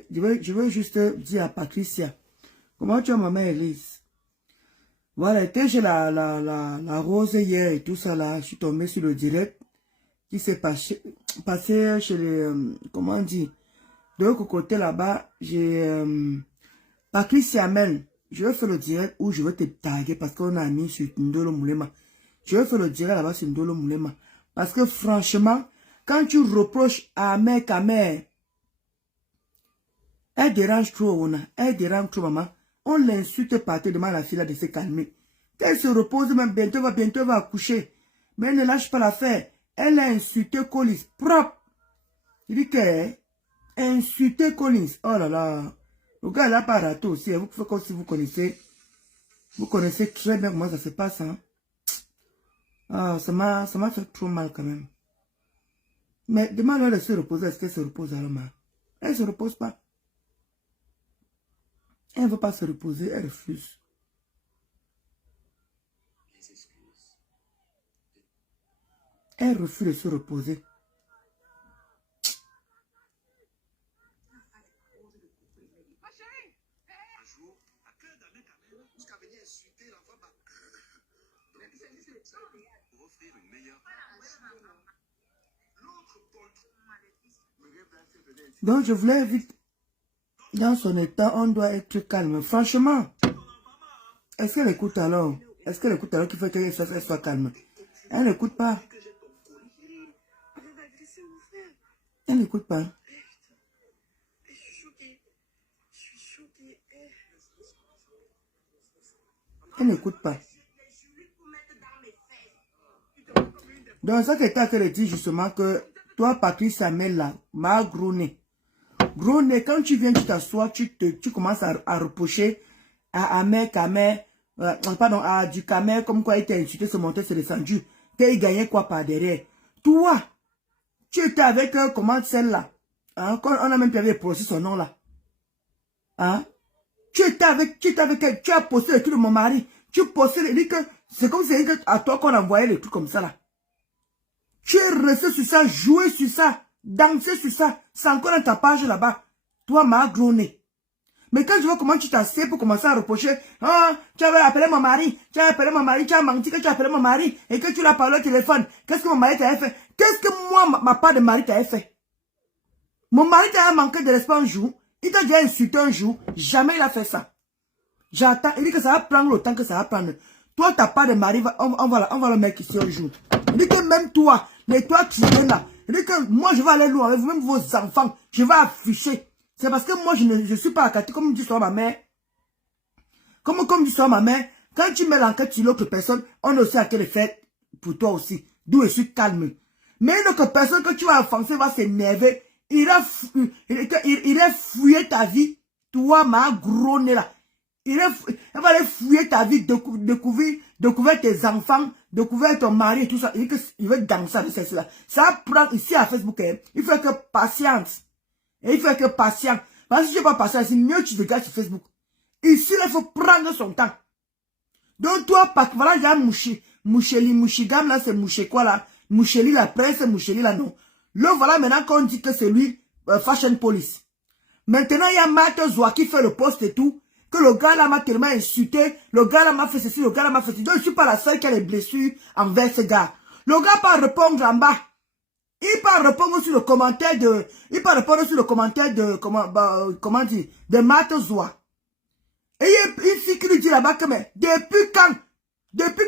je veux juste dire à Patricia. Comment tu as maman Elise? Voilà, j'étais chez la Rose hier et tout ça là. Je suis tombé sur le direct qui s'est passé chez les... comment on dit? De l'autre côté là-bas, j'ai... Patricia Mel. Je vais faire le direct où je vais te taguer parce qu'on a mis sur Ndolo Moulema. Je vais faire le direct là-bas sur Ndolo Moulema. Parce que franchement, quand tu reproches à mec, elle dérange trop, elle dérange trop, maman. On l'insulte partout, demande à la fille là de se calmer. Elle se repose même, bientôt elle va accoucher. Mais elle ne lâche pas l'affaire. Elle a insulté Collins, propre. Il dit que, insulté Collins, oh là là. Le gars, il n'a pas raté aussi. Vous pouvez comme si vous connaissez très bien comment ça se passe. Hein? Ah, ça m'a fait trop mal quand même. Mais demande-leur de se reposer. Est-ce qu'elle se repose alors? Elle ne se repose pas. Elle ne veut pas se reposer. Elle refuse. Elle refuse de se reposer. Donc je voulais vite Dans son état, on doit être calme. Franchement, est-ce qu'elle écoute alors? Est-ce qu'elle écoute alors qu'il faut qu'elle soit calme? Elle n'écoute pas. Elle n'écoute pas. Elle n'écoute pas. Dans cet état qu'elle dit justement que toi, Patrice Amel, là, m'a gros nez. Gros nez, quand tu viens, tu t'assois, tu commences à reprocher à Ahmed Kamer, pardon, à du Kamer, comme quoi il t'a insulté, se monter, se descendu. T'as gagné quoi par derrière? Toi, tu étais avec, comment celle-là? Hein, quand on a même pu procès son nom là. Hein? Tu étais avec elle, tu as posté le truc de mon mari. Tu postais le truc, c'est comme si c'était à toi qu'on envoyait les trucs comme ça là. Tu es resté sur ça, joué sur ça, dansé sur ça. C'est encore dans ta page là-bas. Toi, m'a grogné. Mais quand je vois comment tu t'assieds pour commencer à reprocher, ah, tu avais appelé mon mari, tu as menti que tu as appelé mon mari et que tu l'as parlé au téléphone. Qu'est-ce que mon mari t'avait fait? Qu'est-ce que moi, ma part de mari t'avait fait? Mon mari t'a manqué de respect un jour, il t'a déjà insulté un jour, jamais il a fait ça. J'attends, il dit que ça va prendre le temps que ça va prendre. Toi, ta part de mari, on va le mettre ici un jour. Il dit que même toi, les toi qui viens là, il dit que moi je vais aller loin avec vous, même vos enfants, je vais afficher. C'est parce que moi je ne suis pas à comme dit souvent ma mère. Comme dit souvent ma mère, quand tu mets l'enquête sur l'autre personne, on a aussi à quel effet pour toi aussi. D'où je suis calme. Mais une autre personne que tu vas offenser va s'énerver, il a fouillé ta vie, toi ma gros nez là. Il va aller fouiller ta vie, découvrir tes enfants, découvrir ton mari et tout ça. Il veut danser avec cela. Ça prend ici à Facebook. Il faut que patience. Et il faut que patience. Parce que si tu n'es pas patient, c'est mieux que tu regardes sur Facebook. Ici, il faut prendre son temps. Donc toi, voilà, il y a Mouchigam là, c'est Mouché quoi là? Moucheli la presse, Moucheli là non. Là, voilà maintenant qu'on dit que c'est lui, Fashion Police. Maintenant, il y a Matt Zoa qui fait le poste et tout. Que le gars là m'a tellement insulté, le gars là m'a fait ceci, le gars là m'a fait ceci. Donc je suis pas la seule qui a les blessures envers ce gars. Le gars peut répondre en bas. Il peut répondre sur le commentaire de, comment dire, de Matt Zoa. Et il qui lui dit là-bas que, mais, depuis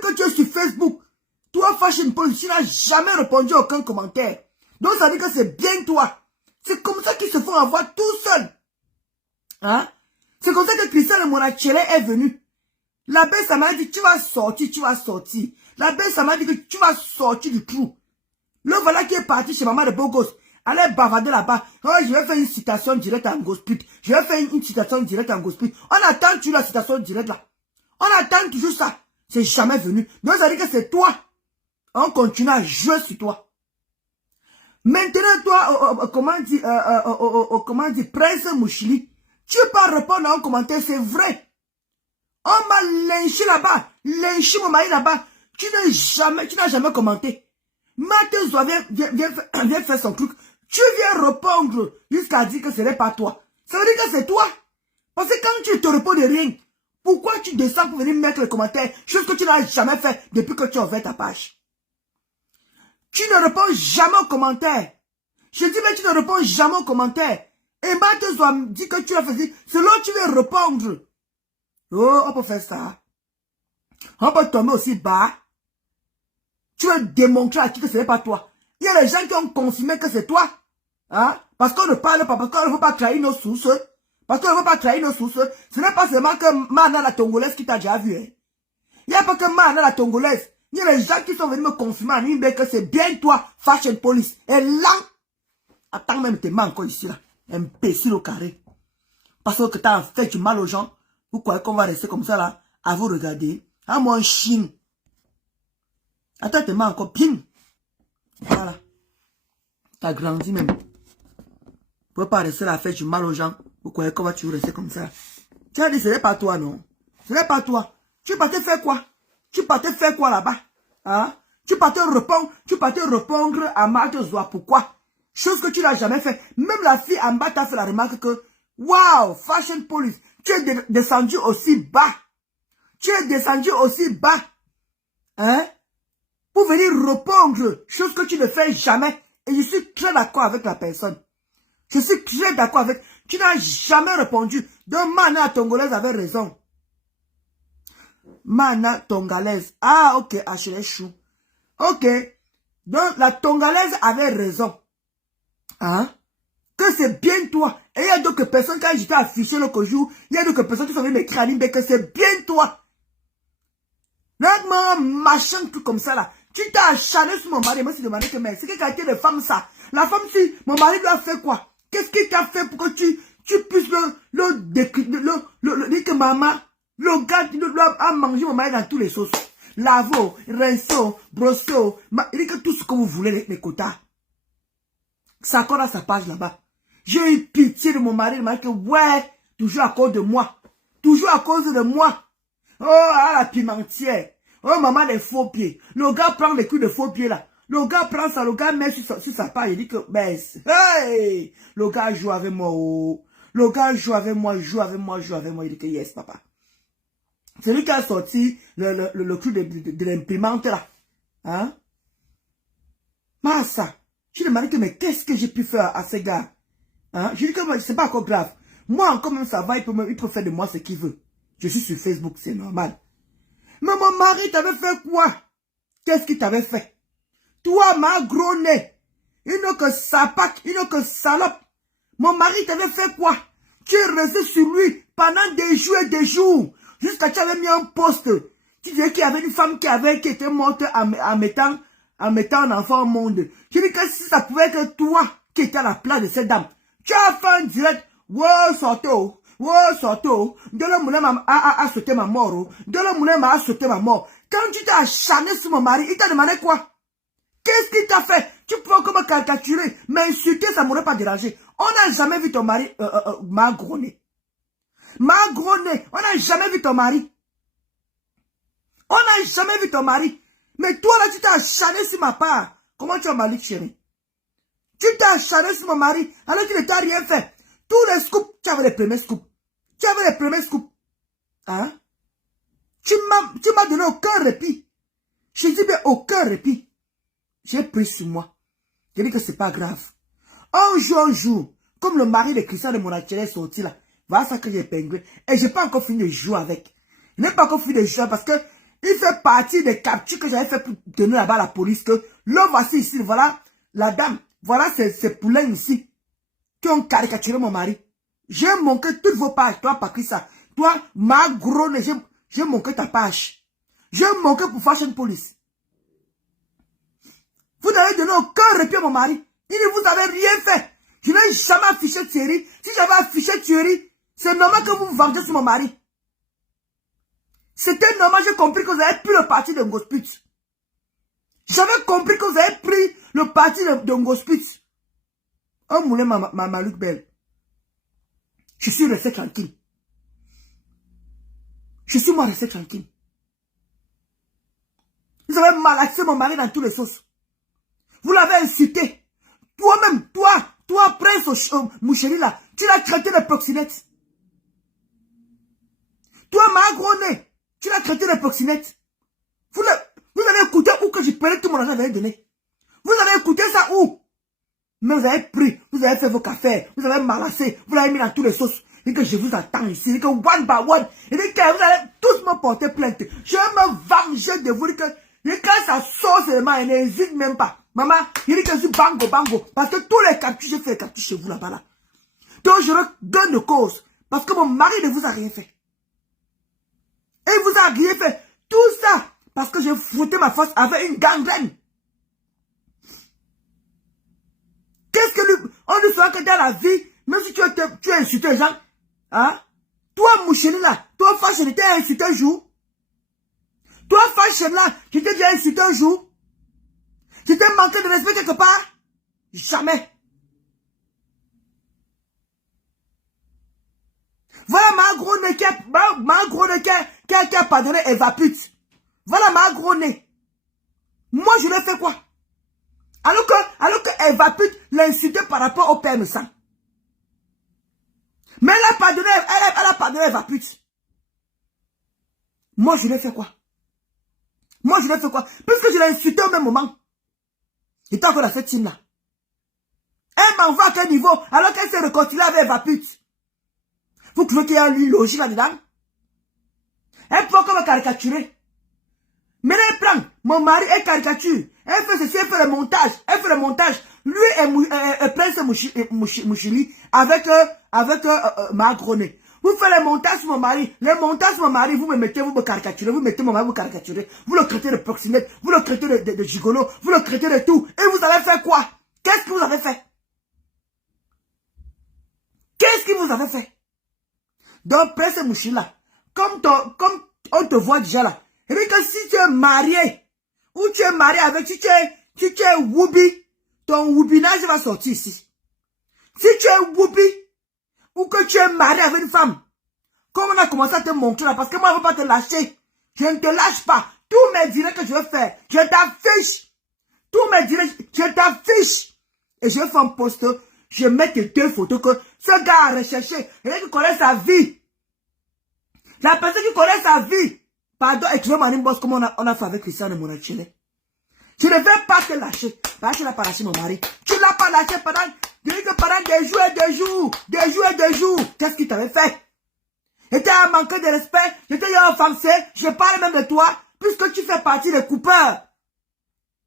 que tu es sur Facebook, toi, Fashion Police, tu n'as jamais répondu à aucun commentaire. Donc ça dit que c'est bien toi. C'est comme ça qu'ils se font avoir tout seuls. Hein? C'est comme ça que Christiane Monachele est venue. La belle, ça m'a dit, tu vas sortir. La belle, ça m'a dit que tu vas sortir du trou. Le voilà qui est parti chez maman de Bogos. Elle est bavardée là-bas. Oh, je vais faire une citation directe en gospel. Je vais faire une citation directe en gospel. On attend toujours la citation directe là. On attend toujours ça. C'est jamais venu. Donc ça dit que c'est toi. On continue à jouer sur toi. Maintenant, toi, comment dire, Prince Mouchili. Tu peux répondre à un commentaire, c'est vrai. On m'a lynché là-bas. Lynché mon mari là-bas. Tu n'as jamais commenté. Matthieu vient faire son truc. Tu viens répondre jusqu'à dire que ce n'est pas toi. Ça veut dire que c'est toi. Parce que quand tu te réponds de rien, pourquoi tu descends pour venir mettre les commentaires? Chose que tu n'as jamais fait depuis que tu as ouvert ta page. Tu ne réponds jamais aux commentaires. Je dis, mais tu ne réponds jamais aux commentaires. Et Matthieu doit me dire que tu as fait, c'est là que tu veux répondre. Oh, on peut faire ça. On peut tomber aussi bas. Tu veux démontrer à qui que ce n'est pas toi. Il y a des gens qui ont confirmé que c'est toi. Hein? Parce qu'on ne parle pas, parce qu'on ne veut pas trahir nos sources. Parce qu'on ne veut pas trahir nos sources. Ce n'est pas seulement que Mana la Tongolaise qui t'a déjà vu. Hein? Il n'y a pas que Mana la Tongolaise. Il y a des gens qui sont venus me confirmer en Nimbe que c'est bien toi, Fashion Police. Et là, attends même tes mains encore ici là. Imbécile au carré. Parce que tu as fait du mal aux gens. Vous croyez qu'on va rester comme ça là, à vous regarder. À mon chien. Attends tes mains encore, ping. Voilà. Tu as grandi même. Vous ne pouvez pas rester là à faire du mal aux gens. Vous croyez qu'on va toujours rester comme ça. Tu as dit, ce n'est pas toi, non. Ce n'est pas toi. Tu partais faire quoi? Tu partais faire quoi là-bas? Hein? Tu partais répondre à Marthe Zoa. Pourquoi? Chose que tu n'as jamais fait. Même la fille en bas t'a fait la remarque que, waouh, Fashion Police, tu es descendu aussi bas. Tu es descendu aussi bas. Hein? Pour venir répondre, chose que tu ne fais jamais. Et je suis très d'accord avec la personne. Je suis très d'accord avec. Tu n'as jamais répondu. Donc, Mana Tongolaise avait raison. Mana Tongolaise. Ah, ok, Achille Chou. Ok. Donc, la Tongolaise avait raison. Hein? Que c'est bien toi. Et il y a d'autres personnes, quand j'étais affiché l'autre jour, il y a d'autres personnes qui sont venues m'écrire à Limbe que c'est bien toi. Regarde-moi, machin, tout comme ça là. Tu t'es acharné sur mon mari, moi, je me suis demandé que, mais c'est quelle qualité de femme ça? La femme, si mon mari lui a fait quoi? Qu'est-ce qu'il t'a fait pour que tu puisses dire que maman, le gars, a mangé mon mari dans tous les sauces. Lavo, rinceau, brosso, il dit que tout ce que vous voulez, les quotas. C'est encore dans sa page là-bas. J'ai eu pitié de mon mari, il m'a dit que ouais, toujours à cause de moi. Toujours à cause de moi. Oh, à la pimentière. Oh, maman, les faux pieds. Le gars prend les coups de faux pieds là. Le gars prend ça, le gars met sur sa page, il dit que, ben, hey! Le gars joue avec moi, oh. Le gars joue avec moi, il dit que yes, papa. C'est lui qui a sorti le coup de l'imprimante là. Hein? Massa. Je lui ai demandé que, mais qu'est-ce que j'ai pu faire à ces gars? Hein? Je lui ai dit que c'est pas encore grave. Moi, encore même, ça va, il peut faire de moi ce qu'il veut. Je suis sur Facebook, c'est normal. Mais mon mari t'avait fait quoi? Qu'est-ce qu'il t'avait fait? Toi, ma gros nez. Il n'a que sapac, il n'a que salope. Mon mari t'avait fait quoi? Tu es resté sur lui pendant des jours et des jours. Jusqu'à ce que tu avais mis un poste. Tu disais qu'il y avait une femme qui était morte en mettant un enfant au monde. Je dis que si ça pouvait être toi qui étais à la place de cette dame, tu as fait un direct. Wow, sorto. Wow, sorto. De la moulin a sauté ma mort. De la moulin a sauté ma mort. Quand tu t'es acharné sur mon mari, il t'a demandé quoi? Qu'est-ce qu'il t'a fait? Tu pouvais encore me caricaturer, mais insulter, ça ne m'aurait pas dérangé. On n'a jamais vu ton mari, ma gros nez. Ma gros nez, on n'a jamais vu ton mari. On n'a jamais vu ton mari. Mais toi là, tu t'es acharné sur ma part. Comment tu as Malik, chérie? Tu t'es acharné sur mon mari, alors qu'il ne t'a rien fait. Tous les scoops, tu avais les premiers scoops. Tu avais les premiers scoops. Hein? Tu m'as donné aucun répit. Je dis bien aucun répit. J'ai pris sur moi. Je dis que c'est pas grave. Un jour, comme le mari de Christian de Monachel est sorti là, voilà ça que j'ai épinglé. Et j'ai pas encore fini de jouer avec. Je n'ai pas encore fini de jouer parce que il fait partie des captures que j'avais fait pour donner là-bas à la police que là, voici ici, voilà la dame, voilà ces poulains ici qui ont caricaturé mon mari. J'ai manqué toutes vos pages, toi Patricia, toi ma gros nez, j'ai manqué ta page. J'ai manqué pour Fashion Police. Vous n'avez donné aucun répit à mon mari. Il ne vous avait rien fait. Je n'ai jamais affiché Thierry. Si j'avais affiché Thierry, c'est normal que vous vous vengez sur mon mari. C'était normal, j'ai compris que vous avez pris le parti de Ngospitz. J'avais compris que vous avez pris le parti de Ngospitz. Oh moulin ma Luc Belle. Je suis resté tranquille. Je suis moi resté tranquille. Vous avez malaxé mon mari dans tous les sauces. Vous l'avez insulté. Toi-même, toi, Prince Moucheli là, tu l'as traité de proxénète. Toi, ma gros nez, tu l'as traité de proxénète. Vous avez écouté où que je prenais tout mon argent que j'avais donné. Vous avez écouté ça où? Mais vous avez pris, vous avez fait vos cafés, vous avez malassé, vous l'avez mis dans tous les sauces. Et que je vous attends ici, et que one by one, et que vous allez tous me porter plainte. Je vais me venger de vous, et quand ça sort seulement, elle n'hésite même pas. Maman, il dit que je suis bango. Parce que tous les captures, j'ai fait les captures chez vous là-bas. Là. Donc je donne de cause. Parce que mon mari ne vous a rien fait. Et il vous a rien fait. Tout ça, parce que j'ai frotté ma face avec une gangrène. Qu'est-ce que lui... On lui fera que dans la vie, même si tu as insulté les gens, hein? Toi, Moucheni là, toi, Fashion, t'es insulté un jour. Toi, Fashion là, tu t'es déjà insulté un jour. Tu t'es manqué de respect quelque part? Jamais. Voilà ma gros nez qui a pardonné Eva Pute. Voilà ma gros nez. Moi, je l'ai fait quoi? Alors que Eva Pute l'a insulté par rapport au père sang. Mais elle a pardonné Eva Pute. Moi, je l'ai fait quoi? Puisque je l'ai insulté au même moment. Il était encore dans cette team là. Elle m'envoie à quel niveau alors qu'elle s'est réconciliée avec Eva Pute. Vous trouvez qu'il y a une logique là-dedans? Elle prend comme caricaturer. Mais elle prend, mon mari est caricature. Elle fait ceci, elle fait le montage. Lui et Prince Mouchili avec Magroné. Vous faites le montage sur mon mari. Le montage sur mon mari, vous me mettez, vous me caricaturez. Vous mettez mon mari, vous caricaturez. Vous le traitez de proxénète. Vous le traitez de gigolo. Vous le traitez de tout. Et vous avez fait quoi? Qu'est-ce que vous avez fait? Qu'est-ce que vous avez fait? Donc, Prince Mouchila, comme on te voit déjà là, et bien que si tu es marié, ou tu es marié avec, si tu es Woubi, ton Woubinage va sortir ici. Si tu es Woubi, ou que tu es marié avec une femme, comme on a commencé à te montrer là, parce que moi je ne veux pas te lâcher, je ne te lâche pas. Tous mes directs que je vais faire, je t'affiche. Tous mes directs, je t'affiche. Et je fais un post, je mets tes 2 photos que ce gars a recherché, et qui connaît sa vie. La personne qui connaît sa vie, pardon, écrivez-moi une bosse comme on a fait avec Christian de Monachile. Je ne vais pas te lâcher. Parce que tu n'as pas lâché mon mari. Tu ne l'as pas lâché pendant des jours et des jours. Qu'est-ce qu'il t'avait fait? Et tu as manqué de respect. Je t'ai offensé. Je parle même de toi. Puisque tu fais partie des coupeurs.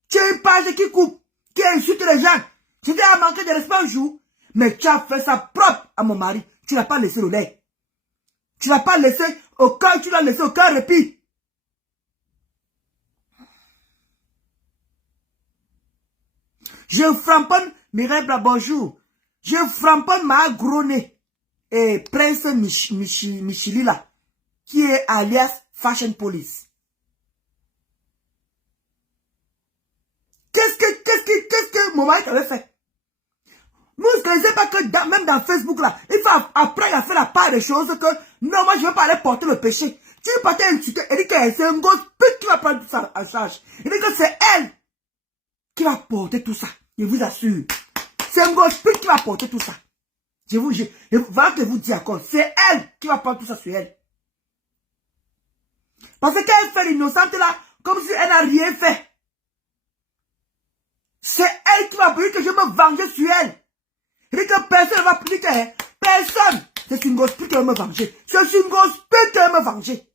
Tu es une page qui coupe. Qui insulte les gens. Je t'ai manqué de respect un jour. Mais tu as fait ça propre à mon mari. Tu n'as pas laissé le lait. Tu n'as pas laissé aucun répit. Je framponne Mireille Bra, bonjour. Je framponne ma Groné et Prince Michili là, qui est alias Fashion Police. Qu'est-ce que mon mari avait fait? Vous ne connaissez pas que même dans Facebook là, il faut après il a fait la part des choses que non, moi je ne veux pas aller porter le péché. Tu veux pas t'insulter, elle dit que c'est un gosse qui va prendre ça en charge. Elle dit que c'est elle qui va porter tout ça. Je vous assure. C'est un gosse qui va porter tout ça. Voilà que vous dis encore. C'est elle qui va prendre tout ça sur elle. Parce qu'elle fait l'innocente là, comme si elle n'a rien fait. C'est elle qui va dire que je me venger sur elle. Elle dit que personne ne va dire que personne. C'est une gosse qui va me venger. C'est une gosse qui va me venger.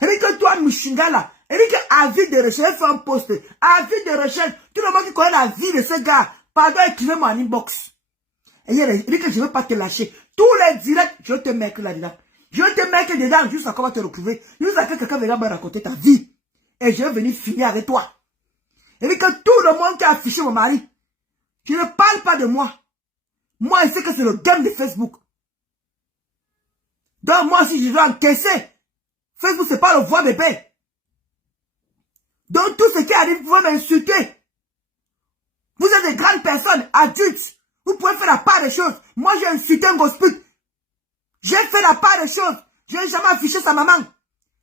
Elle dit que toi, Michinga là, elle dit qu'avis de recherche, elle fait un post. Avis de recherche, tout le monde qui connaît la vie de ce gars, pardon, écrivez-moi en inbox. Et elle dit que je ne veux pas te lâcher. Tous les directs, je te mets là-dedans. Je te mets dedans, jusqu'à comment te retrouver. Jusqu'à que quelqu'un viendra me raconter ta vie. Et je vais venir finir avec toi. Elle dit que tout le monde qui a affiché mon mari, je ne parle pas de moi. Moi, je sais que c'est le game de Facebook. Donc moi, si je dois encaisser, Facebook, c'est pas le voix bébé. Donc tout ce qui arrive, vous pouvez m'insulter. Vous êtes des grandes personnes, adultes. Vous pouvez faire la part des choses. Moi, j'ai insulté un gospel. J'ai fait la part des choses. Je n'ai jamais affiché sa maman.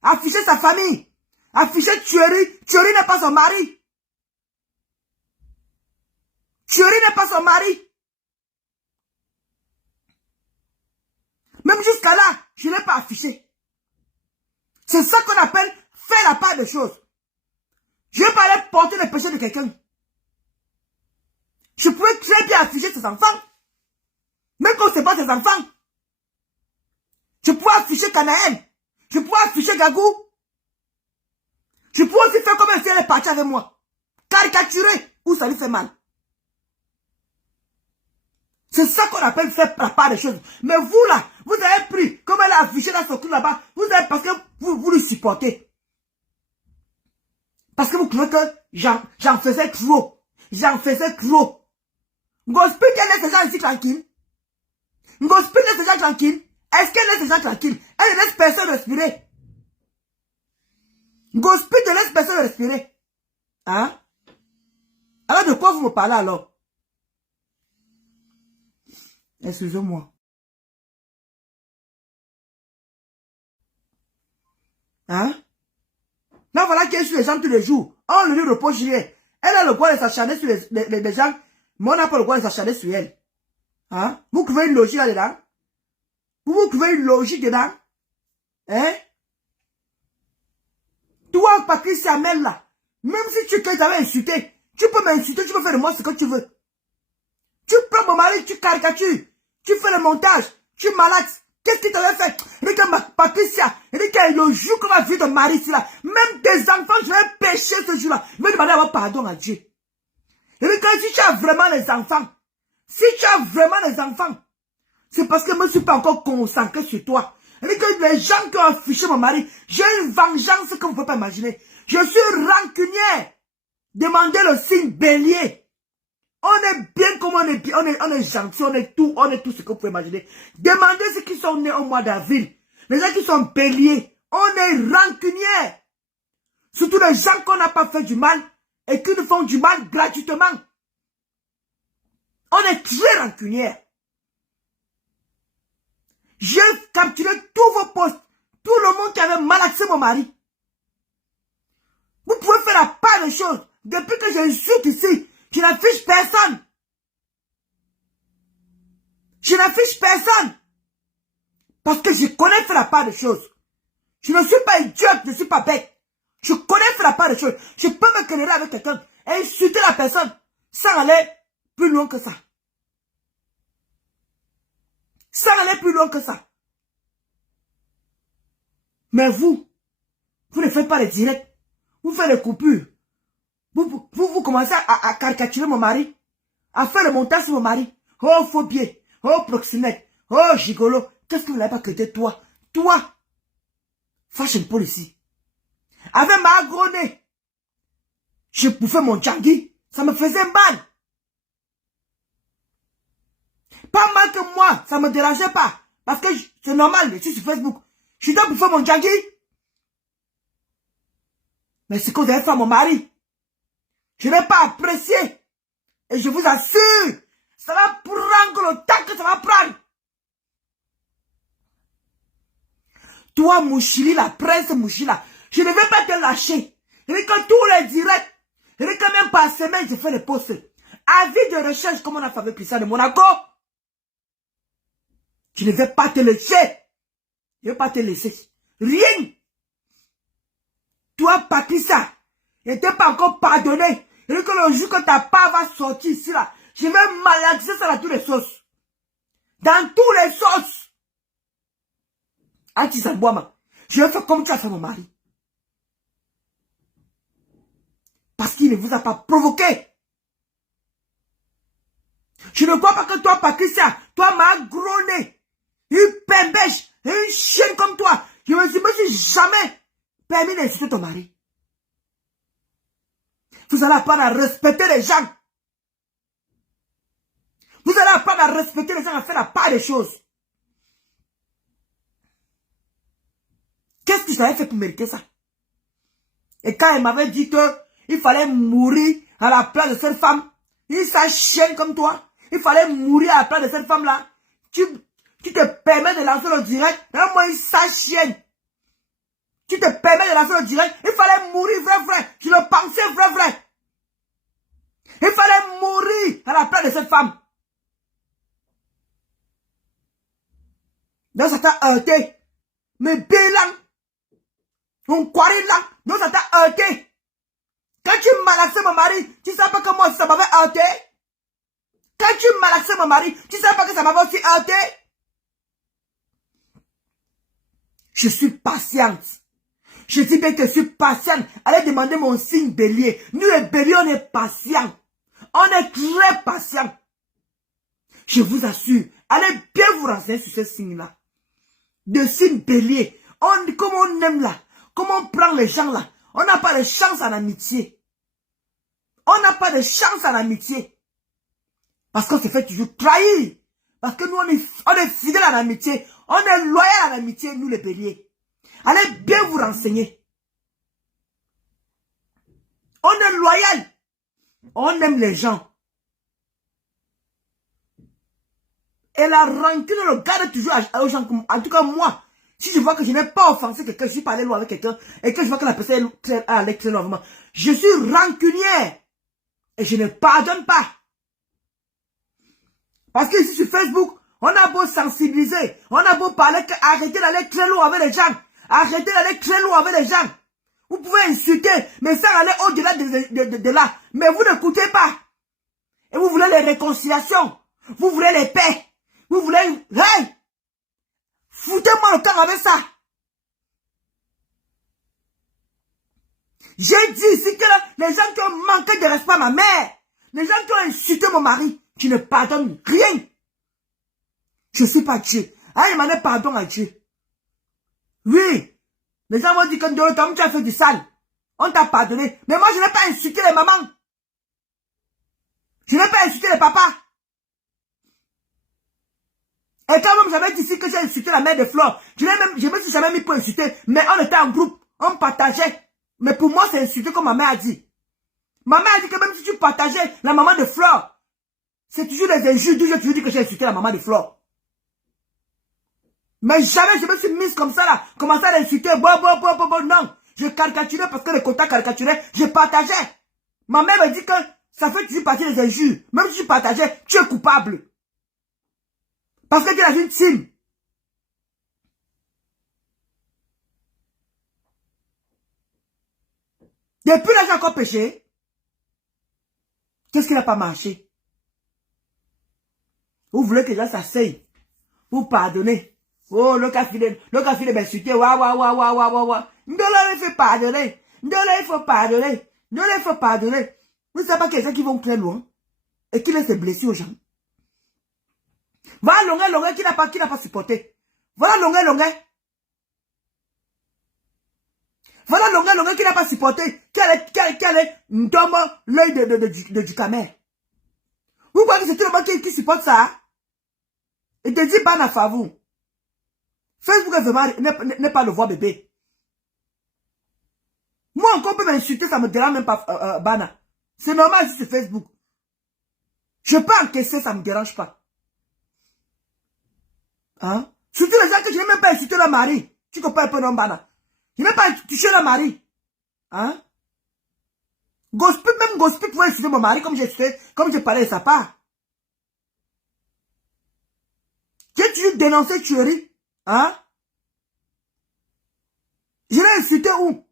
Affiché sa famille. Affiché Thierry. Thierry n'est pas son mari. Thierry n'est pas son mari. Même jusqu'à là, je ne l'ai pas affiché. C'est ça qu'on appelle faire la part des choses. Je ne vais pas aller porter le péché de quelqu'un. Je pouvais très bien afficher ses enfants. Même quand ce n'est pas ses enfants. Je pouvais afficher Canaël. Je pouvais afficher Gagou. Je pouvais aussi faire comme si elle est partie avec moi. Caricaturer où ça lui fait mal. C'est ça qu'on appelle faire la part des choses. Mais vous là, vous avez pris, comme elle a affiché dans son cul là-bas, vous avez, parce que vous le supportez. Parce que vous trouvez que j'en faisais trop. J'en faisais trop. Gospel, elle laisse les gens ici tranquilles. Gospel laisse les gens tranquilles. Est-ce qu'elle laisse les gens tranquilles? Elle ne laisse personne respirer. Gospel ne laisse personne respirer. Hein? Alors de quoi vous me parlez alors? Excusez-moi. Hein? Là, voilà qu'elle est sur les gens tous les jours. On le lui reproche rien. Elle a le droit de s'acharner sur les gens, mais on n'a pas le droit de s'acharner sur elle. Hein? Vous trouvez une logique là-dedans? Vous trouvez une logique dedans? Hein? Toi, Patrice Amel là, même si tu t'avais insulté, tu peux m'insulter, tu peux faire de moi ce que tu veux. Tu prends mon mari, tu caricatures, tu fais le montage, Tu es malade. Qu'est-ce qu'il t'avait fait? Regarde Patricia. Regarde le jour qu'on a vu de Marie ici là. Même tes enfants, je vais pécher ce jour-là. Je vais demander avoir pardon à Dieu. Regarde, si tu as vraiment les enfants. Si tu as vraiment les enfants. C'est parce que je ne me suis pas encore concentré sur toi. Regarde les gens qui ont affiché mon mari. J'ai une vengeance que vous ne pouvez pas imaginer. Je suis rancunière. Demandez le signe bélier. On est bien comme on est gentil, on est tout ce que vous pouvez imaginer. Demandez ceux qui sont nés au mois d'avril. Les gens qui sont béliers, on est rancuniers. Surtout les gens qu'on n'a pas fait du mal et qui nous font du mal gratuitement. On est très rancuniers. J'ai capturé tous vos postes, tout le monde qui avait malaxé mon mari. Vous pouvez faire la part des choses. Depuis que je suis ici, je n'affiche personne. Je n'affiche personne. Parce que je connais faire la part des choses. Je ne suis pas idiote, je ne suis pas bête. Je connais faire la part des choses. Je peux me quereller avec quelqu'un et insulter la personne sans aller plus loin que ça. Sans aller plus loin que ça. Mais vous ne faites pas les directs. Vous faites les coupures. Vous commencez à caricaturer mon mari. À faire le montage sur mon mari. Oh, phobie. Oh, proxénète. Oh, gigolo. Qu'est-ce que vous n'avez pas quitté, toi? Toi. Fashion policy. Avec ma gros nez. Je bouffais mon djangui. Ça me faisait mal. Pas mal que moi. Ça me dérangeait pas. Parce que c'est normal. Je suis sur Facebook. Je dois bouffer mon djangui. Mais ce que vous avez fait à mon mari. Je n'ai pas apprécié. Et je vous assure, ça va prendre le temps que ça va prendre. Toi, Mouchili, la prince Mouchila, je ne vais pas te lâcher. Regarde tous les directs. Regarde même par semaine, je fais les posts. Avis de recherche, comme on a fait avec Christian de Monaco. Je ne vais pas te laisser. Je ne vais pas te laisser. Rien. Toi, Patricia, je ne t'ai pas encore pardonné. Et que le jour que ta part va sortir ici, là, je vais malaxer ça dans toutes les sauces. Dans toutes les sauces. Anti-Sambouama, je vais faire comme tu as fait mon mari. Parce qu'il ne vous a pas provoqué. Je ne crois pas que toi, Patricia, toi, ma gros nez, une pembèche, une chienne comme toi, je me suis jamais permis d'insulter ton mari. Vous allez apprendre à respecter les gens. Vous allez apprendre à respecter les gens, à faire la part des choses. Qu'est-ce que j'avais fait pour mériter ça? Et quand elle m'avait dit qu'il fallait mourir à la place de cette femme, une sale chienne comme toi, il fallait mourir à la place de cette femme-là, tu te permets de lancer le direct, moi une sale chienne. Tu te permets de lancer le direct, il fallait mourir vrai. Je le pensais vrai. Il fallait mourir à la place de cette femme. Donc ça t'a heurté. Mais bélan, on croirait là, donc ça t'a heurté. Quand tu malaxais mon mari, tu sais pas que moi ça m'avait heurté. Quand tu malaxais mon mari, tu sais pas que ça m'avait aussi heurté. Je suis patiente. Je dis bien que je suis patiente. Allez demander mon signe bélier. Nous les béliers, on est patients. On est très patients. Je vous assure. Allez bien vous renseigner sur ce signe-là. De signe bélier. Comme on aime là. Comment on prend les gens là. On n'a pas de chance en amitié. On n'a pas de chance en amitié. Parce qu'on se fait toujours trahir. Parce que nous, on est fidèles en amitié. On est loyal en amitié, nous les béliers. Allez bien vous renseigner. On est loyal. On aime les gens. Et la rancune, on le garde toujours aux gens. En tout cas, moi, si je vois que je n'ai pas offensé quelqu'un, je suis pas allé loin avec quelqu'un, et que je vois que la personne est allée très loin, je suis rancunière. Et je ne pardonne pas. Parce que ici sur Facebook, on a beau sensibiliser, on a beau parler, arrêtez d'aller très loin avec les gens. Arrêtez d'aller très loin avec les gens. Vous pouvez insulter, mais sans aller au-delà de là. Mais vous n'écoutez pas. Et vous voulez les réconciliations. Vous voulez les paix. Vous voulez... Hey! moi le camp avec ça. J'ai dit ici que les gens qui ont manqué de respect à ma mère, les gens qui ont insulté mon mari, tu ne pardonnes rien. Je ne suis pas Dieu. Ah, il m'a dit pardon à Dieu. Oui. Les gens vont dire que comme tu as fait du sale. On t'a pardonné. Mais moi, je n'ai pas insulté les mamans. Je n'ai pas insulté les papas. Et quand même, j'avais dit ici que j'ai insulté la mère de Flore. Je me suis jamais mis pour insulter. Mais on était en groupe. On partageait. Mais pour moi, c'est insulté comme ma mère a dit. Ma mère a dit que même si tu partageais la maman de Flore, c'est toujours des injures. Je toujours dit que j'ai insulté la maman de Flore. Mais jamais je me suis mise comme ça là. Commencer à l'insulter. Bon. Non. Je caricaturais parce que les contacts caricaturaient. Je partageais. Ma mère me dit que ça fait toujours partie des injures. Même si tu partageais, tu es coupable. Parce que tu es la victime. Depuis là, j'ai encore péché. Qu'est-ce qui n'a pas marché? Vous voulez que les gens s'asseyent. Vous pardonnez. Oh, le cas file m'insulter. Wa. Ndolo, il faut pardonner. Ndolo, il faut pardonner. Ndolo, il faut pardonner. Vous savez pas qu'il y a des gens qui vont très loin et qui laissent des blessures aux gens. Voilà Longuet qui n'a pas supporté. Voilà Longuet. Voilà Longuet qui n'a pas supporté. Quel est l'œil du camère. Vous voyez que c'est tout le monde qui supporte ça. Et te dit ban à favou. Facebook est vraiment n'est pas le voir bébé. Moi encore peut m'insulter, ça me dérange même pas Bana. C'est normal si c'est Facebook. Je peux encaisser, ça me dérange pas. Hein? Surtout les gens que je n'ai même pas insulté leur mari. Tu comprends un peu non Bana? Je n'ai pas touché leur mari. Hein? Même Gospel pouvait insulter mon mari comme j'ai parlé de sa part. J'ai toujours dénoncé tuerie. Hein? Je l'ai insulté où?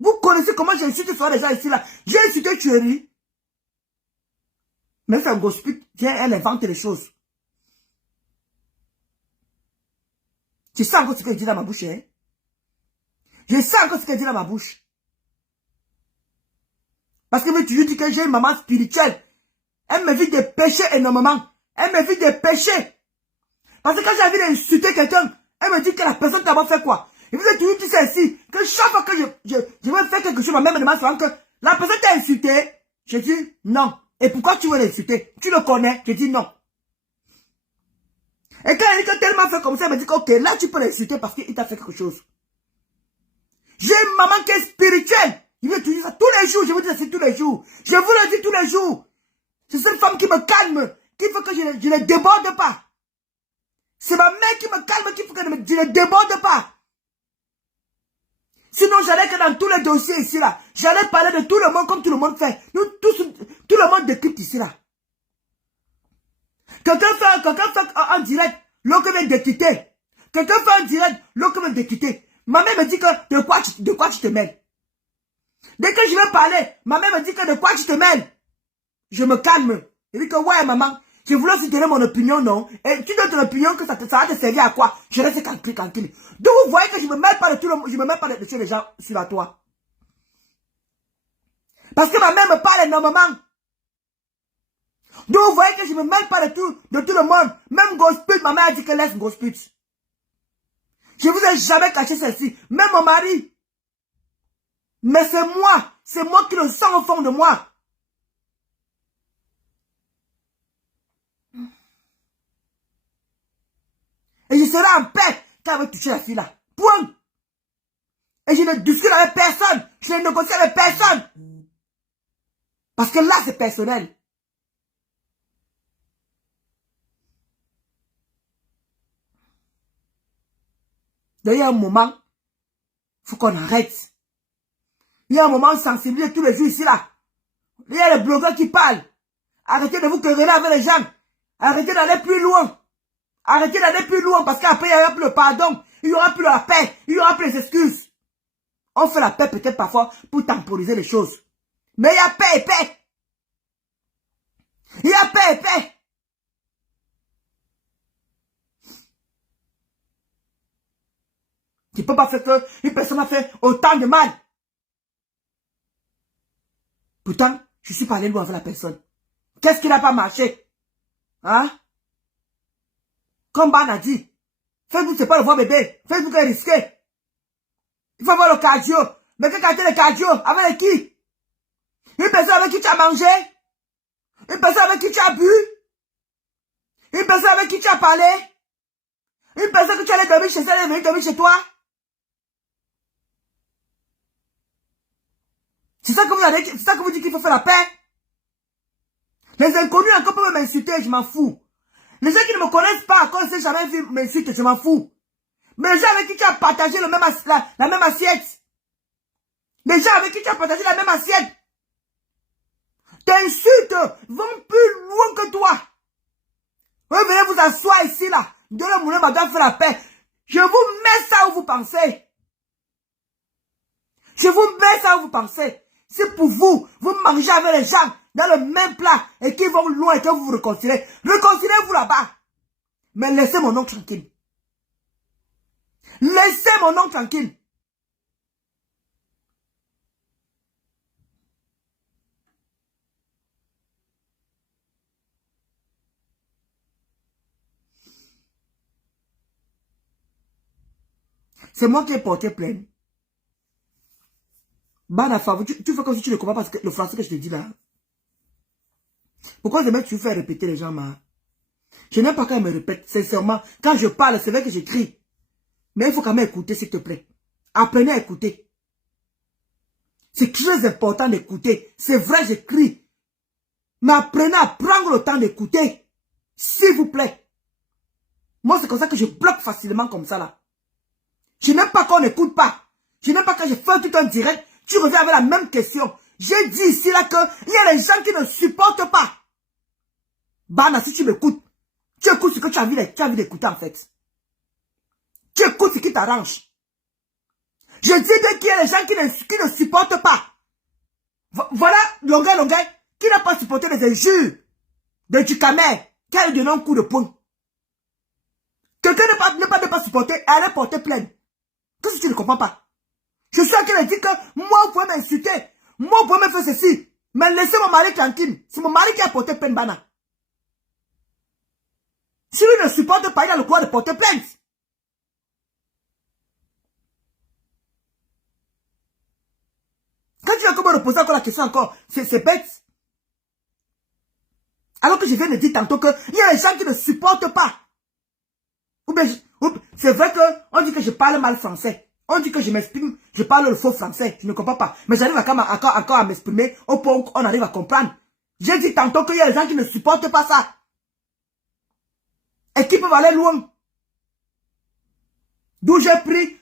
Vous connaissez comment j'ai insulté sur les gens ici là. J'ai insulté tuerie. Mais c'est un Gospel, elle invente les choses. Je sens encore ce qu'elle dit dans ma bouche. Hein? Je sens encore ce qu'elle dit dans ma bouche. Parce que tu lui dis que j'ai une maman spirituelle. Elle me vit des péchés énormément. Elle me vit des péchés. Parce que quand j'ai envie d'insulter quelqu'un, elle me dit que la personne d'abord fait quoi? Et vous avez toujours dit ça ici, que chaque fois que je veux faire quelque chose, ma mère me demande souvent que la personne t'a insulté. Je dis non. Et pourquoi tu veux l'insulter? Tu le connais? Je dis non. Et quand elle dit que tellement fait comme ça, elle me dit que ok, là tu peux l'insulter parce qu'il t'a fait quelque chose. J'ai une maman qui est spirituelle. Je vais te dire ça tous les jours, je vous dis ça tous les jours. Je vous le dis tous les jours. C'est cette femme qui me calme, qui fait que je ne déborde pas. C'est ma mère qui me calme, qui fait que je ne déborde pas. Sinon, j'allais que dans tous les dossiers ici, là, j'allais parler de tout le monde comme tout le monde fait. Nous, tout le monde décrypte ici, là. Quelqu'un fait en direct, l'autre vient de quitter. Quelqu'un fait en direct, l'autre vient de quitter. Ma mère me dit que de quoi tu te mêles. Dès que je vais parler, ma mère me dit que de quoi tu te mêles. Je me calme. Je dis que ouais, maman, je voulais aussi donner mon opinion, non? Et tu donnes ton opinion que ça va te servir à quoi? Je reste tranquille. Donc vous voyez que je me mêle pas de tout le monde, je me mêle pas de tuer les gens sur la toit. Parce que ma mère me parle énormément. Donc vous voyez que je me mêle pas de tout le monde. Même Gospel, ma mère a dit que laisse Gospel. Je vous ai jamais caché ceci. Même mon mari. Mais c'est moi qui le sens au fond de moi. Et je serai en paix quand elle va toucher la fille là. Point. Et je ne discute avec personne. Je ne négocie avec personne. Parce que là, c'est personnel. D'ailleurs, un moment, il faut qu'on arrête. Il y a un moment sensibiliser tous les jours ici là. Il y a les blogueurs qui parlent. Arrêtez de vous quereller avec les gens. Arrêtez d'aller plus loin. Arrêtez d'aller plus loin parce qu'après, il n'y aura plus le pardon. Il n'y aura plus la paix. Il n'y aura plus les excuses. On fait la paix peut-être parfois pour temporiser les choses. Mais il y a paix et paix. Il y a paix et paix. Tu ne peux pas faire qu'une personne a fait autant de mal. Pourtant, je suis pas allé loin avec la personne. Qu'est-ce qui n'a pas marché? Hein? Comme Ban a dit, Facebook, c'est pas le voir bébé. Facebook est risqué. Il faut voir le cardio. Mais que quand le cardio, avec qui? Une personne avec qui tu as mangé? Une personne avec qui tu as bu? Une personne avec qui tu as parlé? Une personne que tu allais dormir chez elle, elle est venue dormir chez toi? C'est ça que vous avez dit, c'est ça que vous dites qu'il faut faire la paix? Les inconnus encore peuvent m'insulter, je m'en fous. Les gens qui ne me connaissent pas, quand ils n'ont jamais vu m'insulter, je m'en fous. Mais les gens avec qui tu as partagé la même assiette. Les gens avec qui tu as partagé la même assiette. T'insultes, vont plus loin que toi. Vous venez vous asseoir ici, là. De la moulin, madame, faire la paix. Je vous mets ça où vous pensez. Je vous mets ça où vous pensez. C'est pour vous. Vous mangez avec les gens dans le même plat et qui vont loin et que vous vous réconciliez. Réconciliez-vous là-bas. Mais laissez mon nom tranquille. Laissez mon nom tranquille. C'est moi qui ai porté plainte. Banafa, tu fais comme si tu ne comprends pas parce que le français que je te dis là. Pourquoi tu fais répéter les gens, ma? Je n'aime pas quand ils me répètent, sincèrement. Quand je parle, c'est vrai que j'écris. Mais il faut quand même écouter, s'il te plaît. Apprenez à écouter. C'est très important d'écouter. C'est vrai, j'écris. Mais apprenez à prendre le temps d'écouter. S'il vous plaît. Moi, c'est comme ça que je bloque facilement comme ça, là. Je n'aime pas qu'on n'écoute pas. Je n'aime pas quand je fais tout un direct, tu reviens avec la même question. J'ai dit ici, là, qu'il y a des gens qui ne supportent pas. Bana, si tu m'écoutes, tu écoutes ce que tu as envie d'écouter, en fait. Tu écoutes ce qui t'arrange. Je dis qu'il y a des gens qui ne supportent pas. Voilà, Longueuil, qui n'a pas supporté les injures de Ducamer, qui a donné un coup de poing. Quelqu'un ne pas supporter, elle est portée plainte. Qu'est-ce que tu ne comprends pas? Je suis en train de dire que moi, vous pouvez m'insulter. Moi, vous pouvez me faire ceci. Mais laissez mon mari tranquille. C'est mon mari qui a porté plainte, Bana. Si lui ne supporte pas, il a le droit de porter plainte. Quand tu vas me reposer encore la question encore, c'est bête. Alors que je viens de dire tantôt qu'il y a des gens qui ne supportent pas. C'est vrai qu'on dit que je parle mal français. On dit que je m'exprime, je parle le faux français. Je ne comprends pas. Mais j'arrive encore à m'exprimer au point où on arrive à comprendre. J'ai dit tantôt qu'il y a des gens qui ne supportent pas ça. Et qui peuvent aller loin. D'où j'ai pris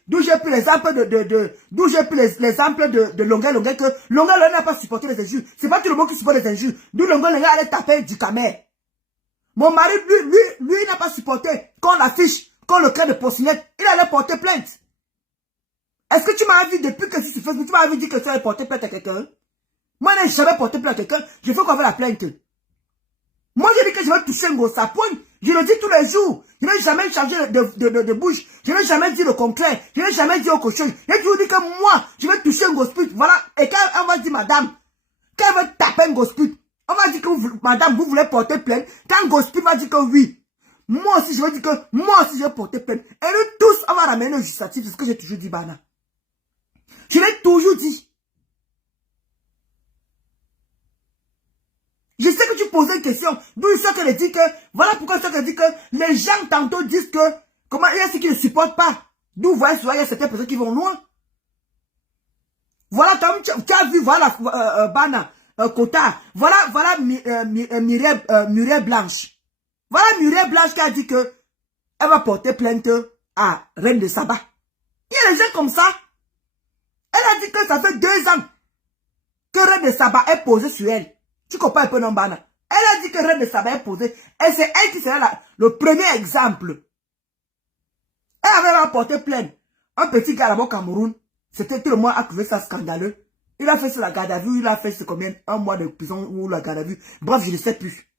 l'exemple de Longueuil que Longueuil n'a pas supporté les injures. C'est pas tout le monde qui supporte les injures. D'où Longueuil allait taper du Ducamer. Mon mari, lui, il n'a pas supporté qu'on l'affiche, qu'on le crée de porcinette. Il allait porter plainte. Est-ce que tu m'as dit depuis que si tu fais, tu m'as dit que tu allais porter plainte à quelqu'un? Moi, je n'ai jamais porté plainte à quelqu'un. Je fais qu'on fait la plainte. Moi, je dis que je vais toucher un gros sapon. Je le dis tous les jours. Je n'ai jamais changé de bouche. Je n'ai jamais dit le contraire. Je n'ai jamais dit autre chose. J'ai toujours dit que moi, je vais toucher un gros pute. Voilà. Et quand on va dire, madame, quand elle veut taper un gros pute, on va dire que madame, vous voulez porter plainte. Quand Gospel va dire que oui. Moi aussi, je vais dire que moi aussi, je vais porter plainte. Et nous tous, on va ramener le justice. C'est ce que j'ai toujours dit, Bana. Je l'ai toujours dit. Je sais que tu posais une question. D'où il sort qu'elle dit que, voilà pourquoi il sort qu'elle dit que les gens tantôt disent que, comment il y a ceux qui ne supportent pas. D'où vous voyez souvent, il y a certaines personnes qui vont loin. Voilà, tu as vu, voilà, Bana. Kota, voilà Muriel Blanche. Voilà Muriel Blanche qui a dit que elle va porter plainte à Reine de Saba. Il y a des gens comme ça. Elle a dit que ça fait 2 ans que Reine de Saba est posée sur elle. Tu comprends un peu, non, Bana? Elle a dit que Reine de Saba est posée. Et c'est elle qui sera le premier exemple. Elle avait porté plainte. Un petit gars là-bas au Cameroun, c'était tout le monde a trouvé ça scandaleux. Il a fait sur la garde à vue, il a fait sur combien? 1 mois de prison ou la garde à vue. Bref, je ne sais plus.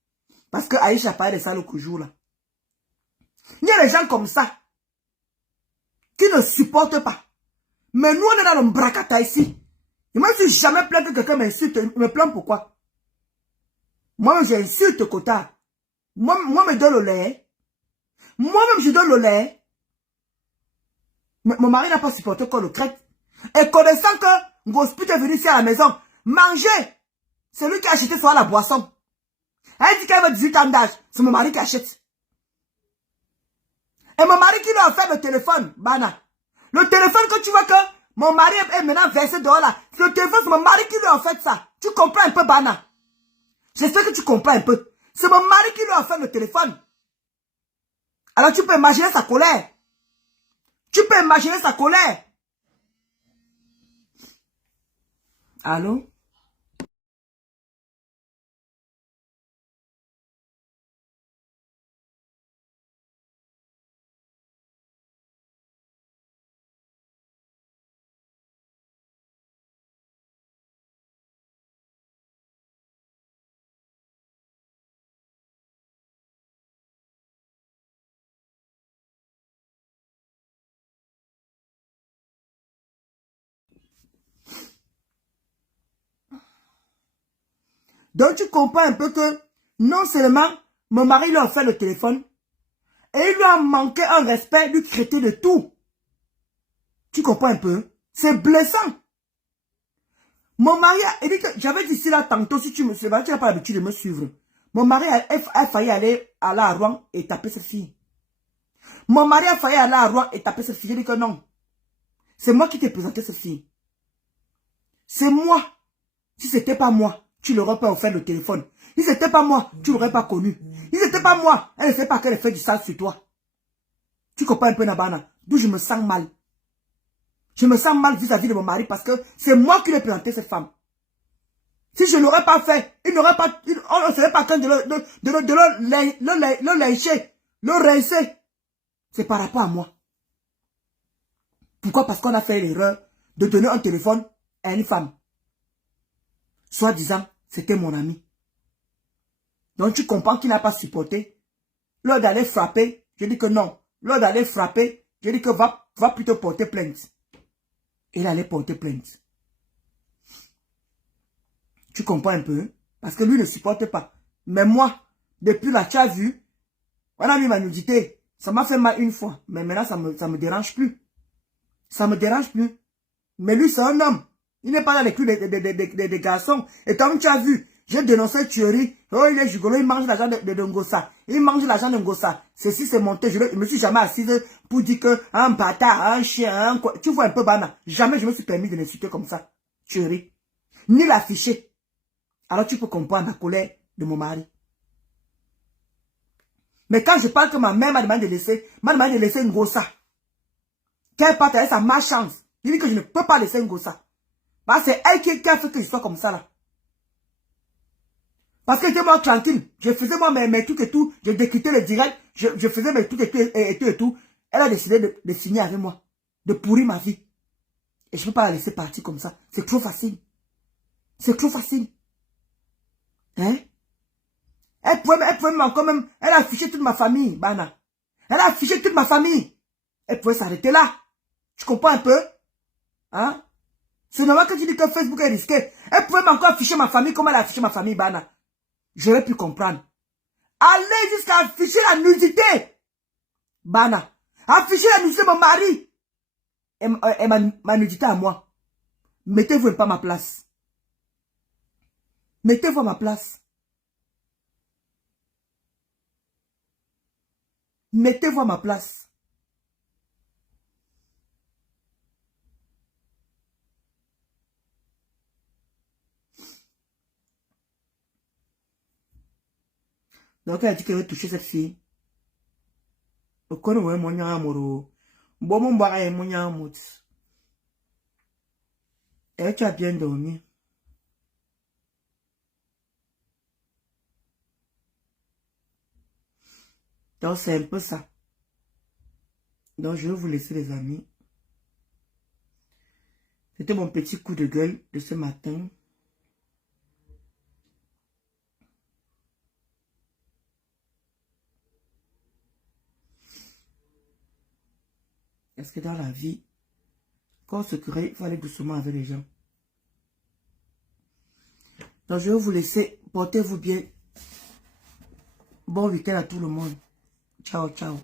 Parce que Aïcha parlait de ça l'autre jour là. Il y a des gens comme ça. Qui ne supporte pas. Mais nous, on est dans le bracata ici. Et moi, je ne suis jamais plaint que quelqu'un m'insulte. Il me plaint pourquoi? Moi, j'insulte Kota. Moi, me donne le lait. Moi-même, je donne le lait. Mais mon mari n'a pas supporté qu'on le traite. Et connaissant que Gospit est venu ici à la maison, manger. C'est lui qui a acheté soit la boisson. Elle dit qu'elle veut 18 ans d'âge. C'est mon mari qui achète. Et mon mari qui lui a offert le téléphone, Bana. Le téléphone que tu vois que mon mari est maintenant versé dehors là. Le téléphone, c'est mon mari qui lui a offert ça. Tu comprends un peu, Bana? J'espère que tu comprends un peu. C'est mon mari qui lui a offert le téléphone. Alors tu peux imaginer sa colère. Tu peux imaginer sa colère. Allô? Donc tu comprends un peu que non seulement mon mari lui a offert le téléphone, et il lui a manqué un respect, lui traiter de tout. Tu comprends un peu? C'est blessant. Mon mari a dit que, j'avais dit ici là tantôt, si tu me suis, tu n'as pas l'habitude de me suivre. Mon mari a failli aller à Rouen et taper cette fille. Mon mari a failli aller à Rouen et taper cette fille. J'ai dit que non. C'est moi qui t'ai présenté cette fille. C'est moi. Si c'était pas moi, tu n'aurais pas offert le téléphone. Si c'était pas moi, tu l'aurais pas connu. Si c'était pas moi, elle ne sait pas qu'elle fait du sale sur toi. Tu comprends un peu, Nabana? D'où je me sens mal. Je me sens mal vis-à-vis de mon mari parce que c'est moi qui l'ai présenté cette femme. Si je ne l'aurais pas fait, on ne serait pas qu'un de le lyncher, le rincer. C'est par rapport à moi. Pourquoi? Parce qu'on a fait l'erreur de donner un téléphone à une femme. Soit disant, c'était mon ami. Donc tu comprends qu'il n'a pas supporté. Lors d'aller frapper, je dis que non. Lors d'aller frapper, je dis que va plutôt porter plainte. Il allait porter plainte. Tu comprends un peu? Parce que lui ne supporte pas. Mais moi, depuis là, tu as vu, on a mis ma nudité. Ça m'a fait mal une fois. Mais maintenant, ça me dérange plus. Ça me dérange plus. Mais lui, c'est un homme. Il n'est pas là avec lui des garçons. Et comme tu as vu, j'ai dénoncé tuerie. Oh, il est gigolo, il mange l'argent de Ngossa. Il mange l'argent de Ngossa. Ceci, c'est monté. Je me suis jamais assise pour dire que un bâtard, un chien, un quoi. Tu vois un peu, Bana. Jamais je me suis permis de l'insulter comme ça. Tuerie. Ni l'afficher. Alors tu peux comprendre la colère de mon mari. Mais quand je parle que ma mère m'a demandé de laisser Ngossa. Qu'elle parte avec sa malchance. Il dit que je ne peux pas laisser Ngossa. Parce que c'est elle qui a fait que je sois comme ça là. Parce que j'étais moi tranquille. Je faisais moi mes trucs et tout. Je décryptais le direct. Je faisais mes trucs et tout. Elle a décidé de signer avec moi. De pourrir ma vie. Et je ne peux pas la laisser partir comme ça. C'est trop facile. C'est trop facile. Hein? Elle pouvait encore même. Elle a affiché toute ma famille, Bana. Elle a affiché toute ma famille. Elle pouvait s'arrêter là. Tu comprends un peu? Hein? C'est normal que tu dis que Facebook est risqué. Elle pouvait encore afficher ma famille comme elle a affiché ma famille, Bana. J'aurais pu comprendre. Allez jusqu'à afficher la nudité. Bana. Afficher la nudité de mon mari. Et ma nudité à moi. Mettez-vous pas à ma place. Mettez-vous à ma place. Mettez-vous à ma place. Donc elle a dit qu'elle veut toucher cette fille. Et tu as bien dormi. Donc c'est un peu ça. Donc je vais vous laisser les amis. C'était mon petit coup de gueule de ce matin. Est-ce que dans la vie, quand on se crée, il faut aller doucement avec les gens. Donc, je vais vous laisser. Portez-vous bien. Bon week-end à tout le monde. Ciao, ciao.